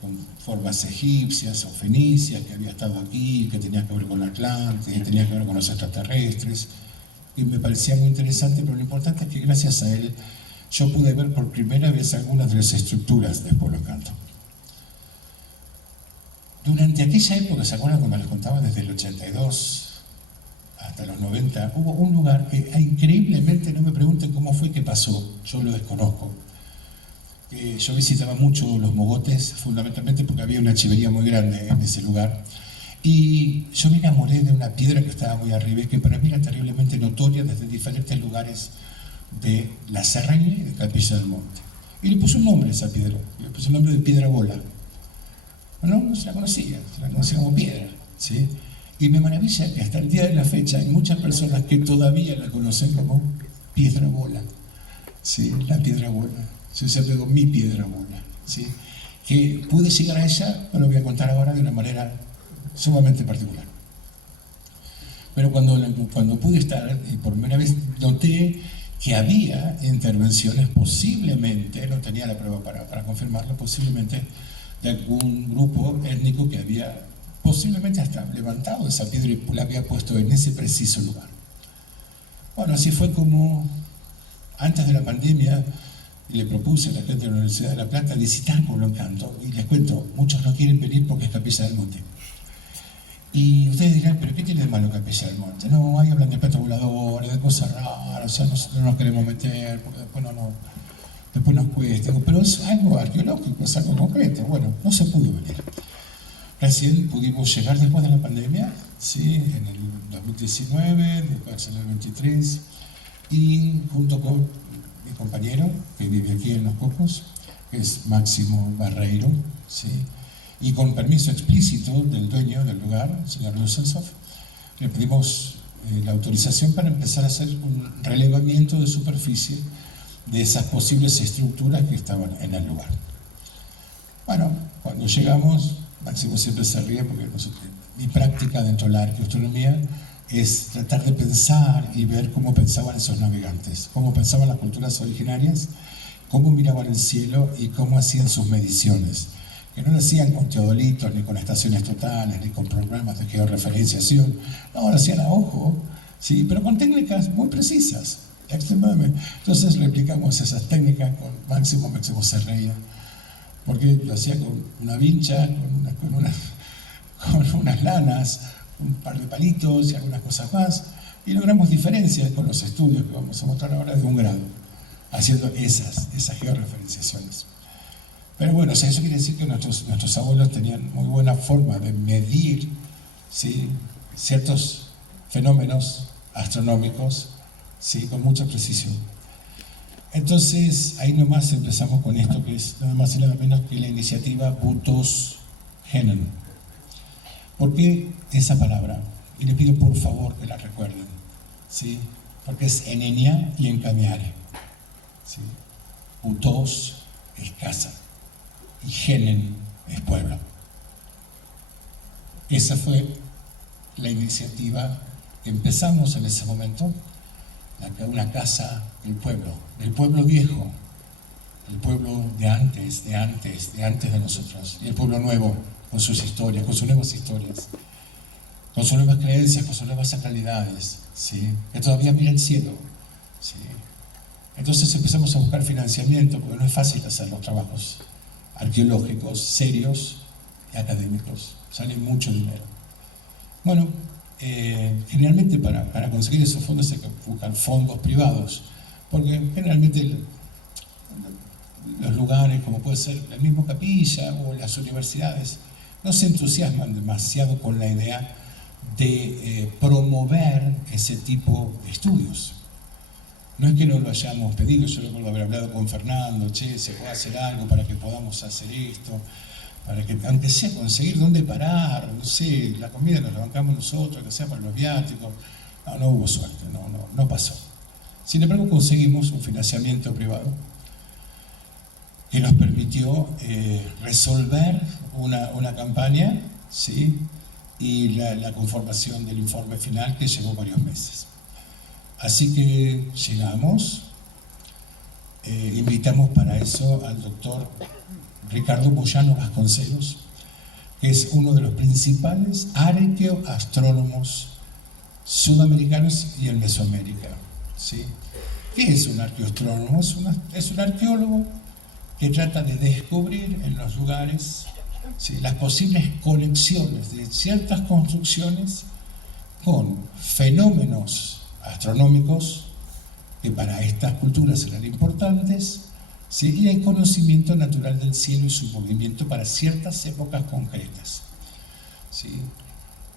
con formas egipcias o fenicias que había estado aquí, que tenía que ver con Atlante, que tenía que ver con los extraterrestres, y me parecía muy interesante, pero lo importante es que gracias a él yo pude ver por primera vez algunas de las estructuras de Pueblo Encanto. Durante aquella época, ¿se acuerdan cuando les contaba desde el 82 hasta los 90? Hubo un lugar que increíblemente, no me pregunten cómo fue que pasó, yo lo desconozco. Yo visitaba mucho los mogotes, fundamentalmente porque había una chivería muy grande en ese lugar, y yo me enamoré de una piedra que estaba muy arriba y que para mí era terriblemente notoria desde diferentes lugares de la Serranía y de Capilla del Monte. Y le puse un nombre a esa piedra, le puse el nombre de Piedra Bola. No se la conocía como piedra, ¿sí? Y me maravilla que hasta el día de la fecha hay muchas personas que todavía la conocen como Piedra Bola, ¿sí? La Piedra Bola. Yo siempre digo mi Piedra Bola, ¿sí? Que pude llegar a ella, lo voy a contar ahora de una manera sumamente particular. Pero cuando pude estar, por primera vez noté que había intervenciones posiblemente, no tenía la prueba para confirmarlo, posiblemente de algún grupo étnico que había posiblemente hasta levantado esa piedra y la había puesto en ese preciso lugar. Bueno, así fue como antes de la pandemia le propuse a la gente de la Universidad de La Plata visitar Pueblo Encanto, y les cuento, muchos no quieren venir porque es Capilla del Monte. Y ustedes dirán, ¿pero qué tiene de malo Capilla del Monte? No, ahí hablan de platos voladores, de cosas raras, o sea, no nos queremos meter, porque después nos cuesta, pero es algo arqueológico, es algo concreto. Bueno, no se pudo venir. Recién pudimos llegar después de la pandemia, ¿sí?, en el 2019, después en el 2023, y junto con mi compañero, que vive aquí en Los Cocos, que es Máximo Barreiro, ¿sí?, y con permiso explícito del dueño del lugar, el señor Lusensoff, le pedimos la autorización para empezar a hacer un relevamiento de superficie de esas posibles estructuras que estaban en el lugar. Bueno, cuando llegamos, Máximo siempre se ríe porque mi práctica dentro de la arqueoastronomía es tratar de pensar y ver cómo pensaban esos navegantes, cómo pensaban las culturas originarias, cómo miraban el cielo y cómo hacían sus mediciones. Que no lo hacían con teodolitos, ni con estaciones totales, ni con programas de georreferenciación. No, lo hacían a ojo, ¿sí? Pero con técnicas muy precisas, extremadamente. Entonces le explicamos esas técnicas con Máximo se reía, porque lo hacía con una vincha, con unas lanas, un par de palitos y algunas cosas más, y logramos diferencias con los estudios que vamos a mostrar ahora de 1 grado, haciendo esas georreferenciaciones. Pero bueno, o sea, eso quiere decir que nuestros abuelos tenían muy buena forma de medir, ¿sí?, ciertos fenómenos astronómicos, ¿sí?, con mucha precisión. Entonces, ahí nomás empezamos con esto, que es nada más y nada menos que la iniciativa Butos Genen. ¿Por qué esa palabra? Y le pido por favor que la recuerden, ¿sí?, porque es en Enya y en Camiare, ¿sí? Butos es casa y Genen es pueblo. Esa fue la iniciativa que empezamos en ese momento, una casa del pueblo viejo, el pueblo de antes de nosotros, y el pueblo nuevo, con sus historias, con sus nuevas historias, con sus nuevas creencias, con sus nuevas sacralidades, ¿sí?, que todavía mira el cielo, ¿sí? Entonces empezamos a buscar financiamiento, porque no es fácil hacer los trabajos arqueológicos serios y académicos, sale mucho dinero. Bueno, generalmente para conseguir esos fondos hay que buscar fondos privados, porque generalmente los lugares, como puede ser la misma capilla o las universidades, no se entusiasman demasiado con la idea de promover ese tipo de estudios. No es que no lo hayamos pedido, yo recuerdo haber hablado con Fernando, che, se puede hacer algo para que podamos hacer esto, para que, aunque sea conseguir dónde parar, no sé, la comida nos la bancamos nosotros, que sea para los viáticos. No hubo suerte, no pasó. Sin embargo, conseguimos un financiamiento privado que nos permitió resolver una campaña, ¿sí?, y la conformación del informe final, que llevó varios meses. Así que llegamos, invitamos para eso al doctor Ricardo Moyano Vasconcelos, que es uno de los principales arqueoastrónomos sudamericanos y en Mesoamérica, ¿sí? ¿Qué es un arqueoastrónomo? Es un arqueólogo que trata de descubrir en los lugares, ¿sí?, las posibles conexiones de ciertas construcciones con fenómenos astronómicos que para estas culturas eran importantes, ¿sí?, y el conocimiento natural del cielo y su movimiento para ciertas épocas concretas, ¿sí?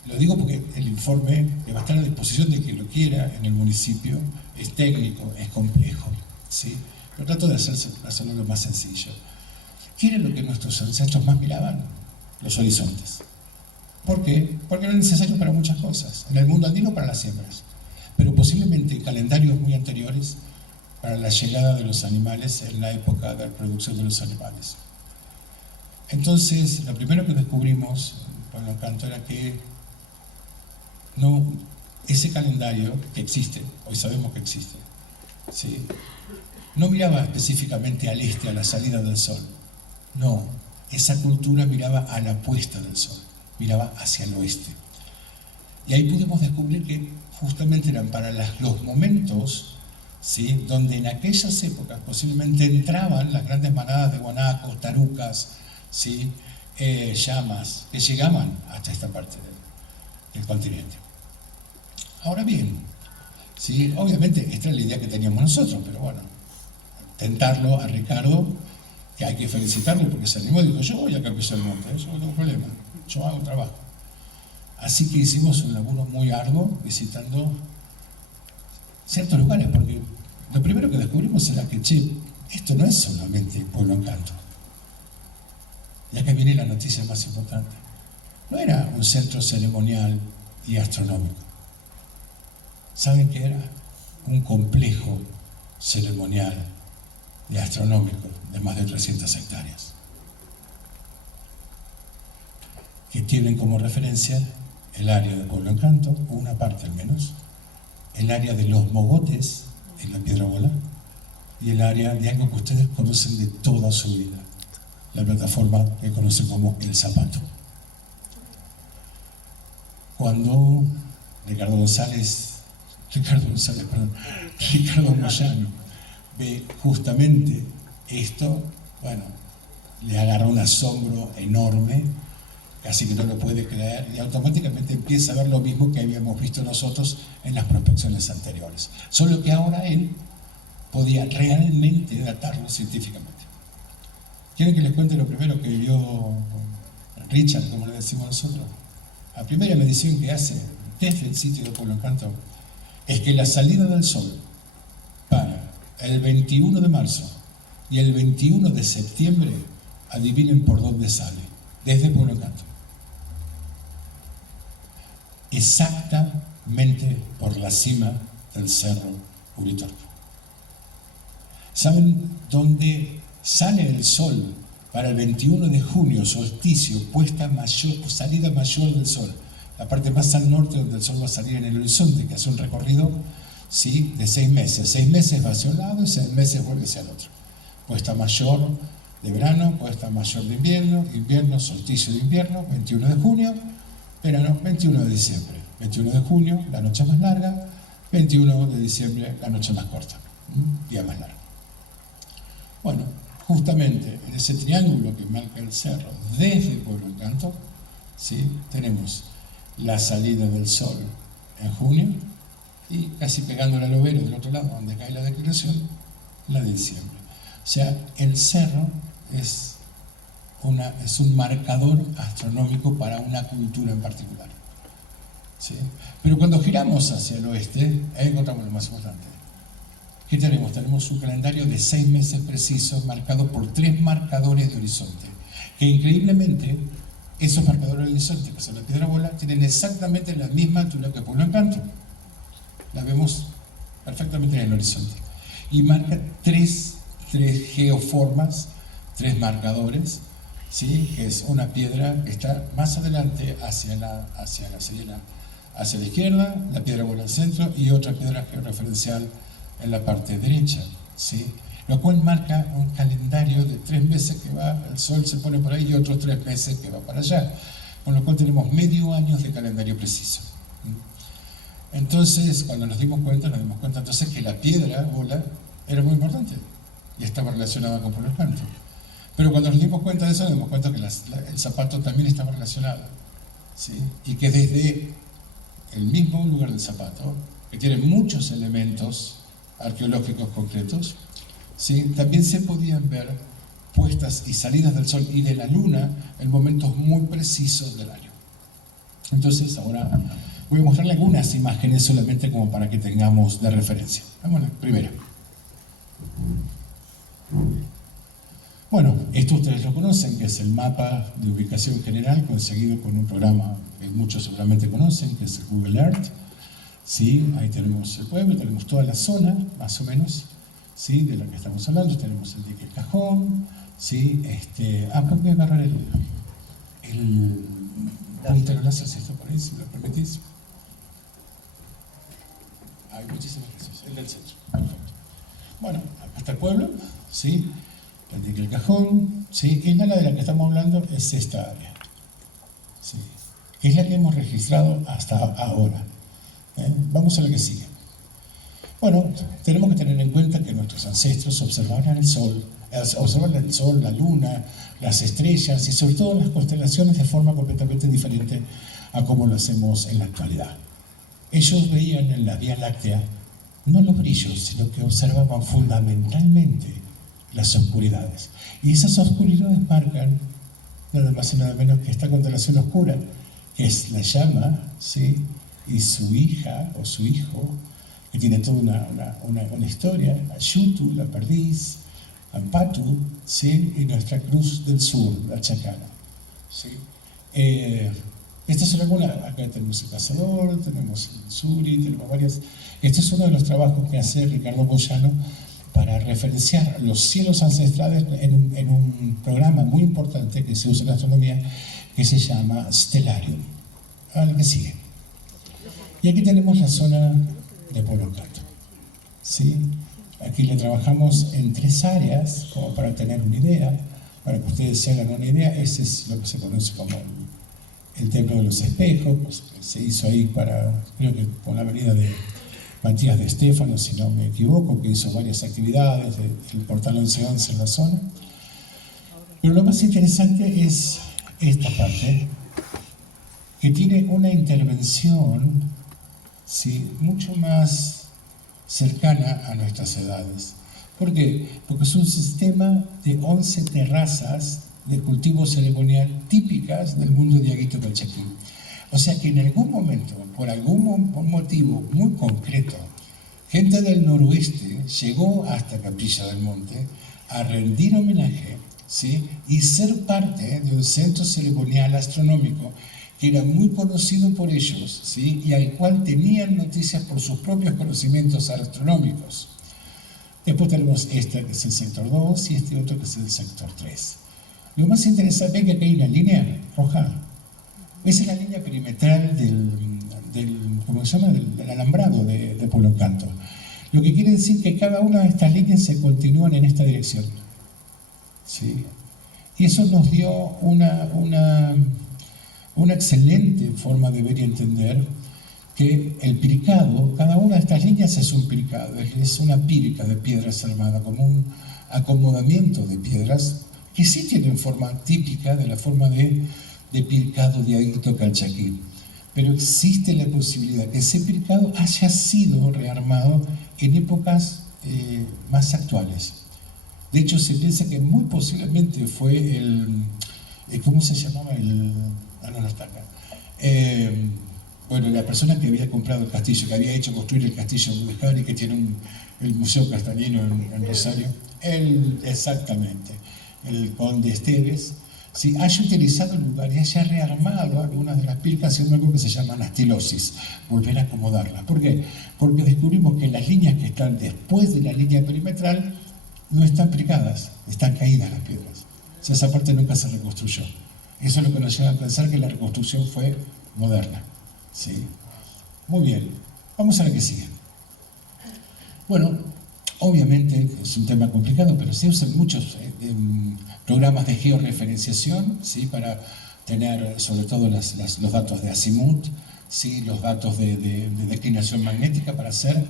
Lo digo porque el informe, que va a estar a disposición de quien lo quiera en el municipio, es técnico, es complejo, ¿sí? Pero trato de hacerlo lo más sencillo. ¿Qué era lo que nuestros ancestros más miraban? Los horizontes. ¿Por qué? Porque eran necesarios para muchas cosas. En el mundo andino, para las siembras, pero posiblemente en calendarios muy anteriores para la llegada de los animales en la época de la producción de los animales. Entonces, lo primero que descubrimos en Pueblo Encanto era que ese calendario que existe, hoy sabemos que existe, ¿sí?, no miraba específicamente al este, a la salida del sol. No, esa cultura miraba a la puesta del sol, miraba hacia el oeste. Y ahí pudimos descubrir que justamente eran para los momentos, ¿sí?, donde en aquellas épocas posiblemente entraban las grandes manadas de guanacos, tarucas, ¿sí?, llamas, que llegaban hasta esta parte del continente. Ahora bien, ¿sí?, obviamente esta es la idea que teníamos nosotros, pero bueno, tentarlo a Ricardo, que hay que felicitarlo porque se animó y dijo: yo voy a Capilla del Monte, yo no tengo problema, yo hago trabajo. Así que hicimos un laburo muy arduo visitando ciertos lugares, porque lo primero que descubrimos era que, che, esto no es solamente Pueblo Encanto. Y acá viene la noticia más importante. No era un centro ceremonial y astronómico. ¿Saben qué era? Un complejo ceremonial y astronómico de más de 300 hectáreas, que tienen como referencia el área de Pueblo Encanto, una parte al menos, el área de los mogotes en la Piedra Bola y el área de algo que ustedes conocen de toda su vida, la plataforma que conocen como El Zapato. Cuando Ricardo Moyano ve justamente esto, bueno, le agarra un asombro enorme, casi que no lo puede creer, y automáticamente empieza a ver lo mismo que habíamos visto nosotros en las prospecciones anteriores. Solo que ahora él podía realmente datarlo científicamente. ¿Quieren que les cuente lo primero que vio Richard, como le decimos nosotros? La primera medición que hace desde el sitio de Pueblo Encanto es que la salida del sol para el 21 de marzo y el 21 de septiembre, adivinen por dónde sale, desde Pueblo Encanto. Exactamente por la cima del Cerro Uritorco. ¿Saben dónde sale el sol para el 21 de junio, solsticio, salida mayor del sol? La parte más al norte donde el sol va a salir en el horizonte, que hace un recorrido, ¿sí?, de 6 meses. 6 meses va hacia un lado y 6 meses vuelve hacia el otro. Puesta mayor de verano, puesta mayor de invierno, invierno, solsticio de invierno, 21 de junio, verano, 21 de diciembre. 21 de junio, la noche más larga, 21 de diciembre, la noche más corta, día más largo. Bueno, justamente en ese triángulo que marca el cerro desde Pueblo Encanto, ¿sí?, tenemos la salida del sol en junio y casi pegándole al overo del otro lado, donde cae la declinación, la de diciembre. O sea, el cerro es un marcador astronómico para una cultura en particular, ¿sí? Pero cuando giramos hacia el oeste, ahí encontramos lo más importante. ¿Qué tenemos? Tenemos un calendario de 6 meses precisos marcado por 3 marcadores de horizonte, que increíblemente esos marcadores de horizonte, que son la Piedra Bola, tienen exactamente la misma altura que Pueblo Encanto. La vemos perfectamente en el horizonte. Y marca tres geoformas, 3 marcadores, ¿sí?, que es una piedra que está más adelante hacia la izquierda, la Piedra Bola al centro y otra piedra georreferencial en la parte derecha, ¿sí? Lo cual marca un calendario de 3 meses que va, el sol se pone por ahí y otros 3 meses que va para allá, con lo cual tenemos medio año de calendario preciso. Entonces, cuando nos dimos cuenta entonces que la Piedra Bola era muy importante y estaba relacionada con Pueblo Encanto. Pero cuando nos dimos cuenta de eso, nos dimos cuenta que el zapato también estaba relacionado, ¿sí? Y que desde el mismo lugar del zapato, que tiene muchos elementos arqueológicos concretos, ¿sí?, también se podían ver puestas y salidas del sol y de la luna en momentos muy precisos del año. Entonces ahora voy a mostrarle algunas imágenes solamente como para que tengamos de referencia. Vamos a la primera. Bueno, esto ustedes lo conocen, que es el mapa de ubicación general conseguido con un programa que muchos seguramente conocen, que es el Google Earth. ¿Sí? Ahí tenemos el pueblo, tenemos toda la zona, más o menos, ¿sí?, de la que estamos hablando. Tenemos el dique El Cajón, ¿sí? Voy a agarrar el puntero láser, si esto por ahí, si me lo permitís. Hay muchísimas gracias, el del centro. Perfecto. Bueno, acá está el pueblo, ¿sí?, el dique El Cajón, ¿sí?, y la de la que estamos hablando es esta área, ¿sí?, que es la que hemos registrado hasta ahora. Vamos a la que sigue. Bueno, tenemos que tener en cuenta que nuestros ancestros observaban el sol, la luna, las estrellas y sobre todo las constelaciones de forma completamente diferente a como lo hacemos en la actualidad. Ellos veían en la Vía Láctea no los brillos, sino que observaban fundamentalmente las oscuridades. Y esas oscuridades marcan nada más y nada menos que esta constelación oscura, que es la llama, ¿sí?, y su hija o su hijo, que tiene toda una historia, Ayutu, la perdiz, Ampatu, ¿sí?, y nuestra cruz del sur, la Chacana, ¿sí? Estas son algunas. Acá tenemos el Cazador, tenemos el Suri, tenemos varias. Este es uno de los trabajos que hace Ricardo Moyano para referenciar los cielos ancestrales en un programa muy importante que se usa en astronomía que se llama Stellarium. al que sigue. Y aquí tenemos la zona de Pueblo Encanto. ¿Sí? Aquí le trabajamos en 3 áreas, como para tener una idea, para que ustedes se hagan una idea. Ese es lo que se conoce como el Templo de los Espejos, pues, se hizo ahí para, creo que por la avenida de Matías de Estéfano, si no me equivoco, que hizo varias actividades, el portal 1111 en la zona. Pero lo más interesante es esta parte, que tiene una intervención, ¿sí?, mucho más cercana a nuestras edades. ¿Por qué? Porque es un sistema de 11 terrazas de cultivo ceremonial típicas del mundo de Diaguito Calchaquí. O sea que en algún momento, por algún motivo muy concreto, gente del noroeste llegó hasta Capilla del Monte a rendir homenaje, ¿sí?, y ser parte de un centro ceremonial astronómico que era muy conocido por ellos, ¿sí?, y al cual tenían noticias por sus propios conocimientos astronómicos. Después tenemos este que es el sector 2 y este otro que es el sector 3. Lo más interesante es que aquí hay una línea roja. Esa es la línea perimetral ¿cómo se llama?, del alambrado de Pueblo Encanto. Lo que quiere decir que cada una de estas líneas se continúan en esta dirección. ¿Sí? Y eso nos dio una excelente forma de ver y entender que el piricado, cada una de estas líneas es un piricado, es una pírica de piedras armada, como un acomodamiento de piedras que sí tienen forma típica de la forma de piricado de Diaguito Calchaquí. Pero existe la posibilidad que ese piricado haya sido rearmado en épocas más actuales. De hecho, se piensa que muy posiblemente fue ¿cómo se llamaba? No está acá. Bueno, la persona que había comprado el castillo, que había hecho construir el castillo de Mudéjar, que tiene el Museo Castellino en Rosario, exactamente, el conde Esteves, ¿sí?, haya utilizado el lugar y haya rearmado algunas de las pircas haciendo algo que se llama anastilosis, volver a acomodarlas. ¿Por qué? Porque descubrimos que las líneas que están después de la línea perimetral no están picadas, están caídas las piedras. O sea, esa parte nunca se reconstruyó. Eso es lo que nos lleva a pensar que la reconstrucción fue moderna. ¿Sí? Muy bien, vamos a la que sigue. Bueno, obviamente es un tema complicado, pero se usan muchos programas de georreferenciación, ¿sí?, para tener sobre todo los datos de azimut, ¿sí?, los datos de declinación magnética, para hacer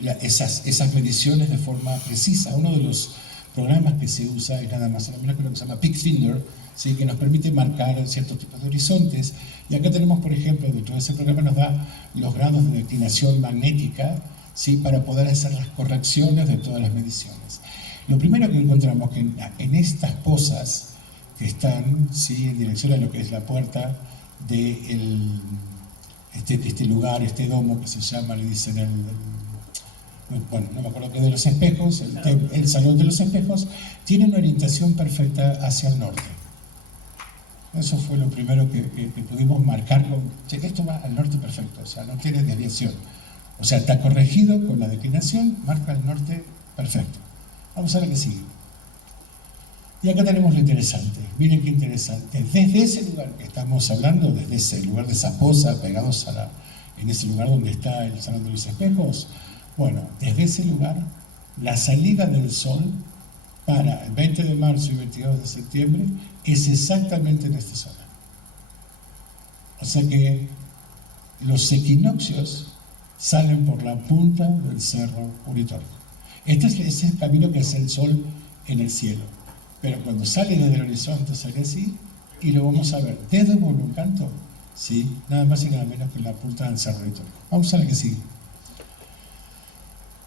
esas mediciones de forma precisa. Uno de los programas que se usa es nada más y nada menos que lo que se llama PickFinder, ¿sí?, que nos permite marcar ciertos tipos de horizontes. Y acá tenemos, por ejemplo, dentro de ese programa nos da los grados de declinación magnética, ¿sí?, para poder hacer las correcciones de todas las mediciones. Lo primero que encontramos que en estas pozas que están, ¿sí?, en dirección a lo que es la puerta de este lugar, este domo que se llama, le dicen bueno, no me acuerdo qué, de los espejos, el Salón de los Espejos, tiene una orientación perfecta hacia el norte. Eso fue lo primero que pudimos marcarlo. Esto va al norte perfecto, o sea, no tiene desviación. O sea, está corregido con la declinación, marca el norte perfecto. Vamos a ver qué sigue. Y acá tenemos lo interesante. Miren qué interesante. Desde ese lugar que estamos hablando, desde ese lugar de esa poza, pegados en ese lugar donde está el Salón de los Espejos, bueno, desde ese lugar, la salida del sol para el 20 de marzo y 22 de septiembre es exactamente en esta zona. O sea que los equinoccios salen por la punta del Cerro Uritorco. Este es el camino que hace el sol en el cielo. Pero cuando sale desde el horizonte sale así, y lo vamos a ver desde Pueblo Encanto, ¿sí?, nada más y nada menos que en la punta del Cerro Uritorco. Vamos a ver qué sigue.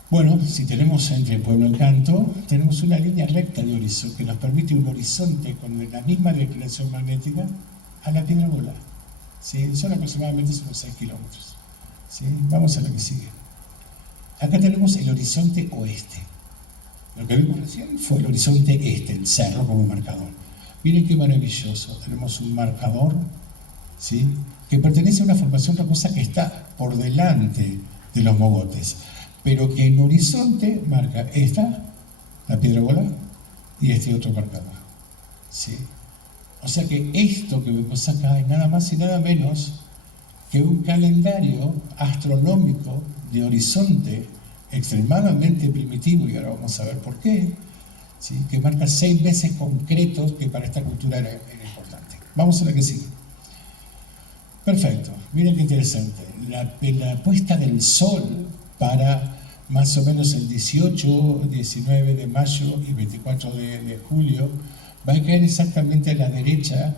Bueno, si tenemos entre Pueblo Encanto, tenemos una línea recta de horizonte que nos permite un horizonte con la misma declinación magnética a la Piedra Bola. ¿Sí? Son aproximadamente unos 6 kilómetros. ¿Sí? Vamos a la que sigue. Acá tenemos el horizonte oeste. Lo que vimos recién fue el horizonte este, el cerro como marcador. Miren qué maravilloso. Tenemos un marcador, ¿sí?, que pertenece a una formación rocosa que está por delante de los mogotes, pero que en horizonte marca esta, la Piedra Bola, y este otro marcador. ¿Sí? O sea que esto que vemos acá es nada más y nada menos que un calendario astronómico de horizonte extremadamente primitivo, y ahora vamos a ver por qué, ¿sí? Que marca 6 meses concretos que para esta cultura era importante. Vamos a la que sigue. Perfecto, miren qué interesante. La puesta del sol para más o menos el 18, 19 de mayo y 24 de julio va a caer exactamente a la derecha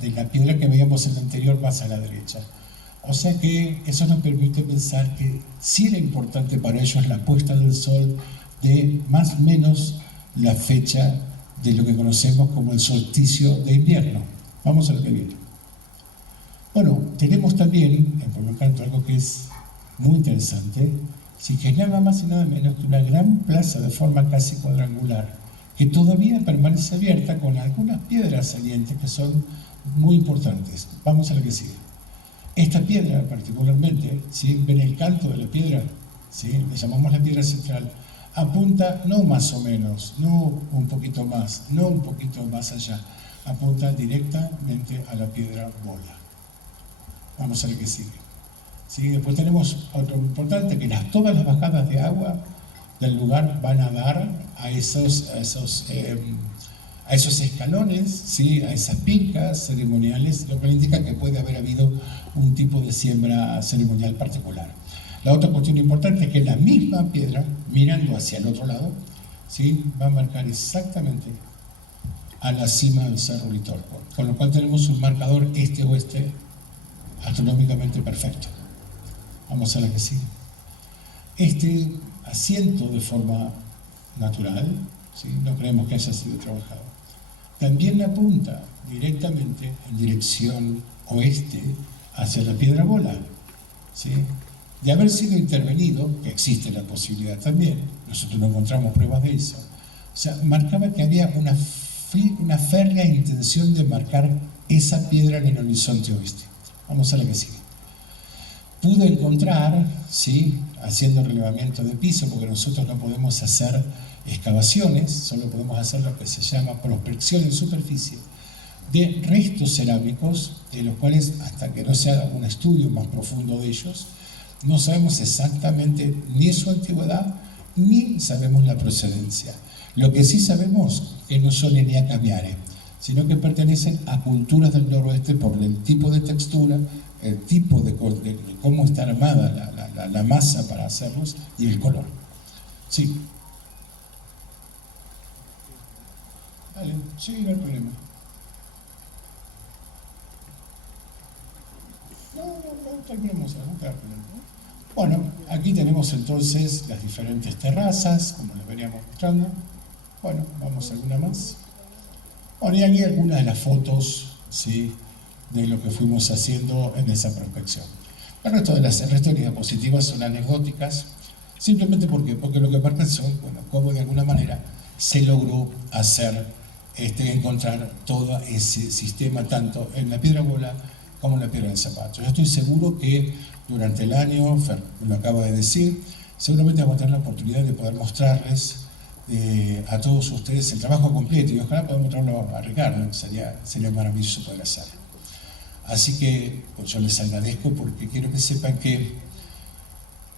de la piedra que veíamos en la anterior, más a la derecha. O sea que eso nos permite pensar que sí era importante para ellos la puesta del sol de más o menos la fecha de lo que conocemos como el solsticio de invierno. Vamos a lo que viene. Bueno, tenemos también, por lo tanto, algo que es muy interesante, sí, que es nada más y nada menos que una gran plaza de forma casi cuadrangular, que todavía permanece abierta con algunas piedras salientes que son muy importantes. Vamos a lo que sigue. Esta piedra particularmente, ¿sí? ¿Ven el canto de la piedra? ¿Sí? Le llamamos la piedra central. Apunta no más o menos, no un poquito más, no un poquito más allá, apunta directamente a la piedra bola. Vamos a ver qué sigue. ¿Sí? Después tenemos otro importante, que todas las bajadas de agua del lugar van a dar a esos escalones, ¿sí? A esas pincas ceremoniales, lo que indica que puede haber habido un tipo de siembra ceremonial particular. La otra cuestión importante es que la misma piedra, mirando hacia el otro lado, ¿sí? Va a marcar exactamente a la cima del Cerro Uritorco, con lo cual tenemos un marcador este-oeste astronómicamente perfecto. Vamos a la que sigue. Este asiento de forma natural, ¿sí? No creemos que haya sido trabajado, también apunta directamente en dirección oeste hacia la piedra bola, ¿sí? De haber sido intervenido, que existe la posibilidad también, nosotros no encontramos pruebas de eso, o sea, marcaba que había una férrea intención de marcar esa piedra en el horizonte oeste. Vamos a la que sigue. Pude encontrar, ¿sí? Haciendo relevamiento de piso, porque nosotros no podemos hacer excavaciones, solo podemos hacer lo que se llama prospección en superficie, de restos cerámicos, de los cuales, hasta que no se haga un estudio más profundo de ellos, no sabemos exactamente ni su antigüedad, ni sabemos la procedencia. Lo que sí sabemos es que no son eneacamiares, sino que pertenecen a culturas del noroeste por el tipo de textura, el tipo de cómo está armada la masa para hacerlos y el color. Sí. Vale, sí, no hay problema. No, terminemos, claro. Bueno, aquí tenemos entonces las diferentes terrazas, como les veníamos mostrando. Bueno, vamos a alguna más. Bueno, y aquí algunas de las fotos, ¿sí? De lo que fuimos haciendo en esa prospección. El resto de las diapositivas son anecdóticas, simplemente porque lo que marcan son, bueno, cómo de alguna manera se logró hacer, encontrar todo ese sistema, tanto en la piedra bola como en la piedra del zapato. Yo estoy seguro que durante el año, Fer lo acaba de decir, seguramente vamos a tener la oportunidad de poder mostrarles a todos ustedes el trabajo completo, y ojalá podamos mostrarlo a Ricardo, sería maravilloso poder hacerlo. Así que pues, yo les agradezco, porque quiero que sepan que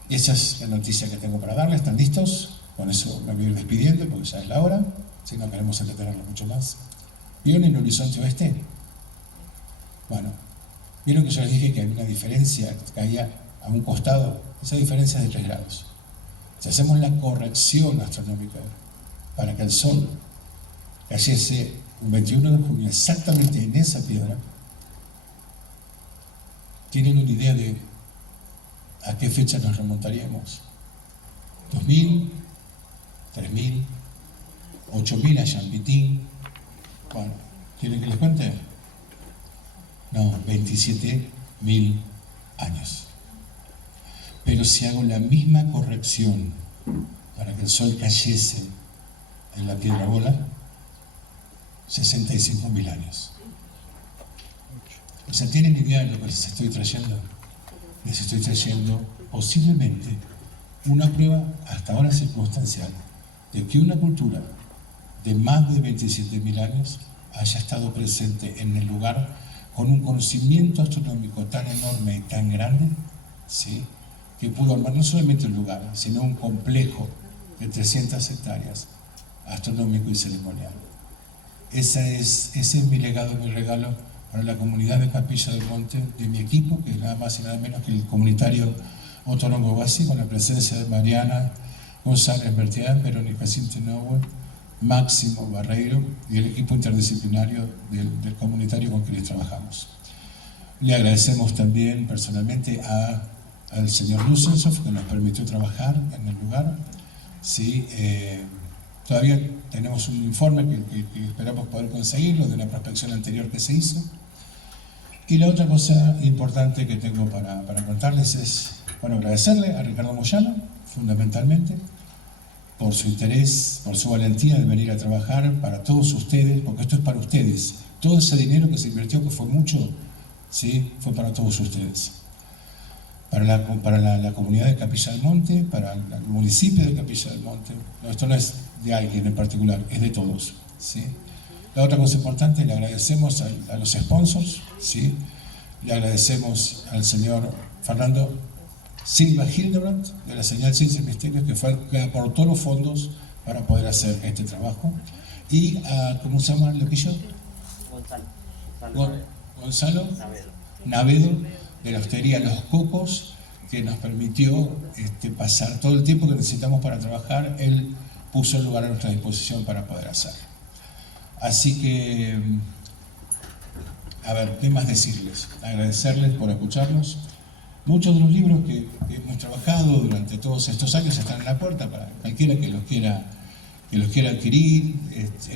esa es la noticia que tengo para darles. ¿Están listos? Con eso me voy a ir despidiendo, porque ya es la hora, si no queremos entretenerlos mucho más. ¿Vieron el horizonte oeste? Bueno, vieron que yo les dije que había una diferencia que caía a un costado. Esa diferencia es de 3 grados. Si hacemos la corrección astronómica para que el Sol cayese un 21 de junio exactamente en esa piedra, ¿tienen una idea de a qué fecha nos remontaríamos? ¿2000? ¿3000? ¿8000 a Champitín? Bueno, ¿quieren que les cuente? No, 27.000 años. Pero si hago la misma corrección para que el Sol cayese en la piedra bola, 65.000 años. O sea, ¿tienen idea de lo que les estoy trayendo? Les estoy trayendo posiblemente una prueba hasta ahora circunstancial de que una cultura de más de 27.000 años haya estado presente en el lugar con un conocimiento astronómico tan enorme y tan grande, ¿sí?, que pudo armar no solamente un lugar, sino un complejo de 300 hectáreas astronómico y ceremonial. Ese es mi legado, mi regalo para la comunidad de Capilla del Monte, de mi equipo, que es nada más y nada menos que el comunitario Otorongo Basi, con la presencia de Mariana González Bertián, Verónica Cintenauer, Máximo Barreiro y el equipo interdisciplinario del comunitario con que les trabajamos. Le agradecemos también personalmente al señor Lucensov, que nos permitió trabajar en el lugar. Sí, todavía tenemos un informe que esperamos poder conseguirlo de una prospección anterior que se hizo. Y la otra cosa importante que tengo para contarles es, bueno, agradecerle a Ricardo Moyano, fundamentalmente, por su interés, por su valentía de venir a trabajar para todos ustedes, porque esto es para ustedes. Todo ese dinero que se invirtió, que fue mucho, ¿sí?, fue para todos ustedes. Para la comunidad de Capilla del Monte, para el municipio de Capilla del Monte. No, esto no es de alguien en particular, es de todos, ¿sí? La otra cosa importante, le agradecemos a los sponsors, ¿sí? Le agradecemos al señor Fernando Silva Hildebrand, de la señal Ciencias y Misterios, que fue el que aportó los fondos para poder hacer este trabajo. Y a, ¿cómo se llama el loquillo? Gonzalo Navedo, de la hostería Los Cocos, que nos permitió pasar todo el tiempo que necesitamos para trabajar. Él puso el lugar a nuestra disposición para poder hacerlo. Así que, a ver, ¿qué más decirles? Agradecerles por escucharnos. Muchos de los libros que hemos trabajado durante todos estos años están en la puerta para cualquiera que los quiera adquirir.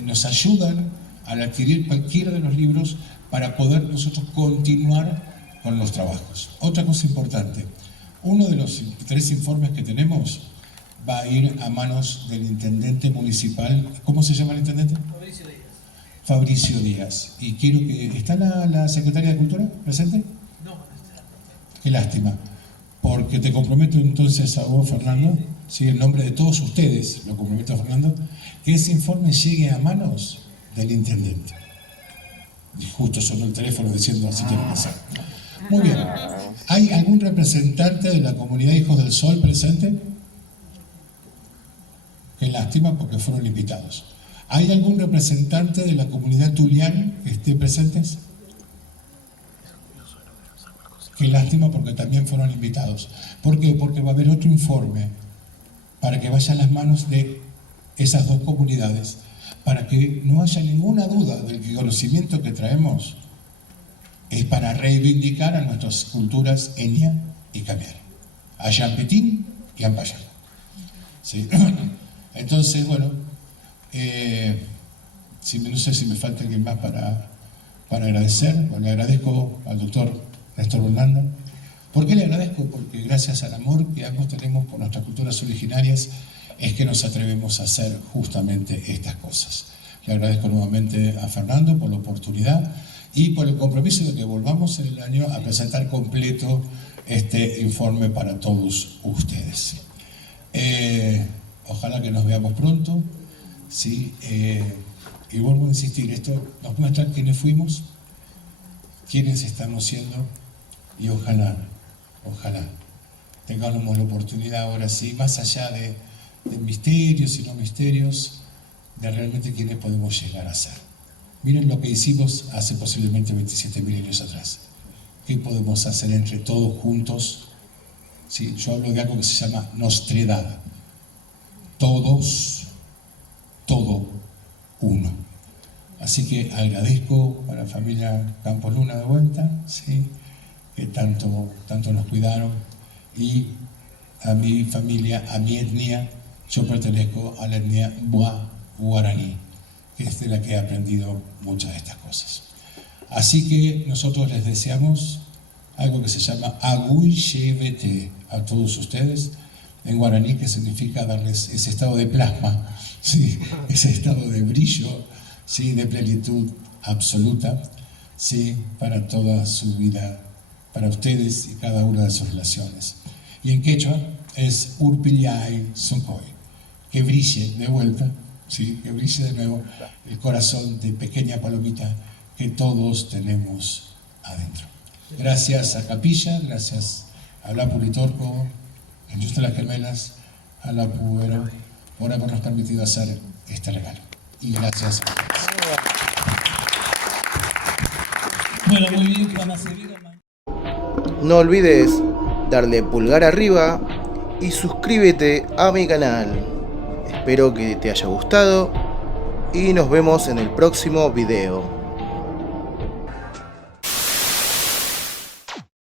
Nos ayudan al adquirir cualquiera de los libros para poder nosotros continuar con los trabajos. Otra cosa importante, uno de los 3 informes que tenemos va a ir a manos del intendente municipal. ¿Cómo se llama el intendente? Fabricio Díaz. Fabricio Díaz. Y quiero que... ¿Está la secretaria de Cultura presente? No, Qué lástima, porque te comprometo entonces a vos, Fernando, ¿sí?, en nombre de todos ustedes, lo comprometo a Fernando, que ese informe llegue a manos del intendente. Y justo sonó el teléfono diciendo así tiene que ser. Muy bien. ¿Hay algún representante de la comunidad Hijos del Sol presente? Qué lástima, porque fueron invitados. ¿Hay algún representante de la comunidad Tulián que esté presente? Qué lástima, porque también fueron invitados. ¿Por qué? Porque va a haber otro informe para que vaya a las manos de esas 2 comunidades, para que no haya ninguna duda del que el conocimiento que traemos es para reivindicar a nuestras culturas Enya y Khmer, a Yampetín y Ampayán. ¿Sí? Entonces, bueno, no sé si me falta alguien más para agradecer. Bueno, le agradezco al doctor Néstor Bolanda. ¿Por qué le agradezco? Porque gracias al amor que ambos tenemos por nuestras culturas originarias es que nos atrevemos a hacer justamente estas cosas. Le agradezco nuevamente a Fernando por la oportunidad y por el compromiso de que volvamos en el año a presentar completo este informe para todos ustedes. Ojalá que nos veamos pronto, ¿sí? Y vuelvo a insistir, esto nos muestra quiénes fuimos, quiénes estamos siendo, y ojalá tengamos la oportunidad ahora sí, más allá de misterios y no misterios, de realmente quiénes podemos llegar a ser. Miren lo que hicimos hace posiblemente 27.000 años atrás. ¿Qué podemos hacer entre todos juntos? ¿Sí? Yo hablo de algo que se llama Nostredad. Todos, todo, uno. Así que agradezco a la familia Campos Luna de vuelta, ¿sí?, que tanto nos cuidaron, y a mi familia, a mi etnia. Yo pertenezco a la etnia Bua Guaraní, que es de la que he aprendido muchas de estas cosas. Así que nosotros les deseamos algo que se llama Aguyevete a todos ustedes, en guaraní, que significa darles ese estado de plasma, ¿sí?, ese estado de brillo, ¿sí?, de plenitud absoluta, ¿sí?, para toda su vida, para ustedes y cada una de sus relaciones. Y en quechua es Urpillay Suncoy, que brille de vuelta ¿sí? Que brille de nuevo el corazón de pequeña palomita que todos tenemos adentro. Gracias a Capilla, gracias a la Puritorco, en Justo las Gemelas, a la Puero, por habernos permitido hacer este regalo. Y gracias a ustedes. Bueno, muy bien, van a seguir. No olvides darle pulgar arriba y suscríbete a mi canal. Espero que te haya gustado y nos vemos en el próximo video.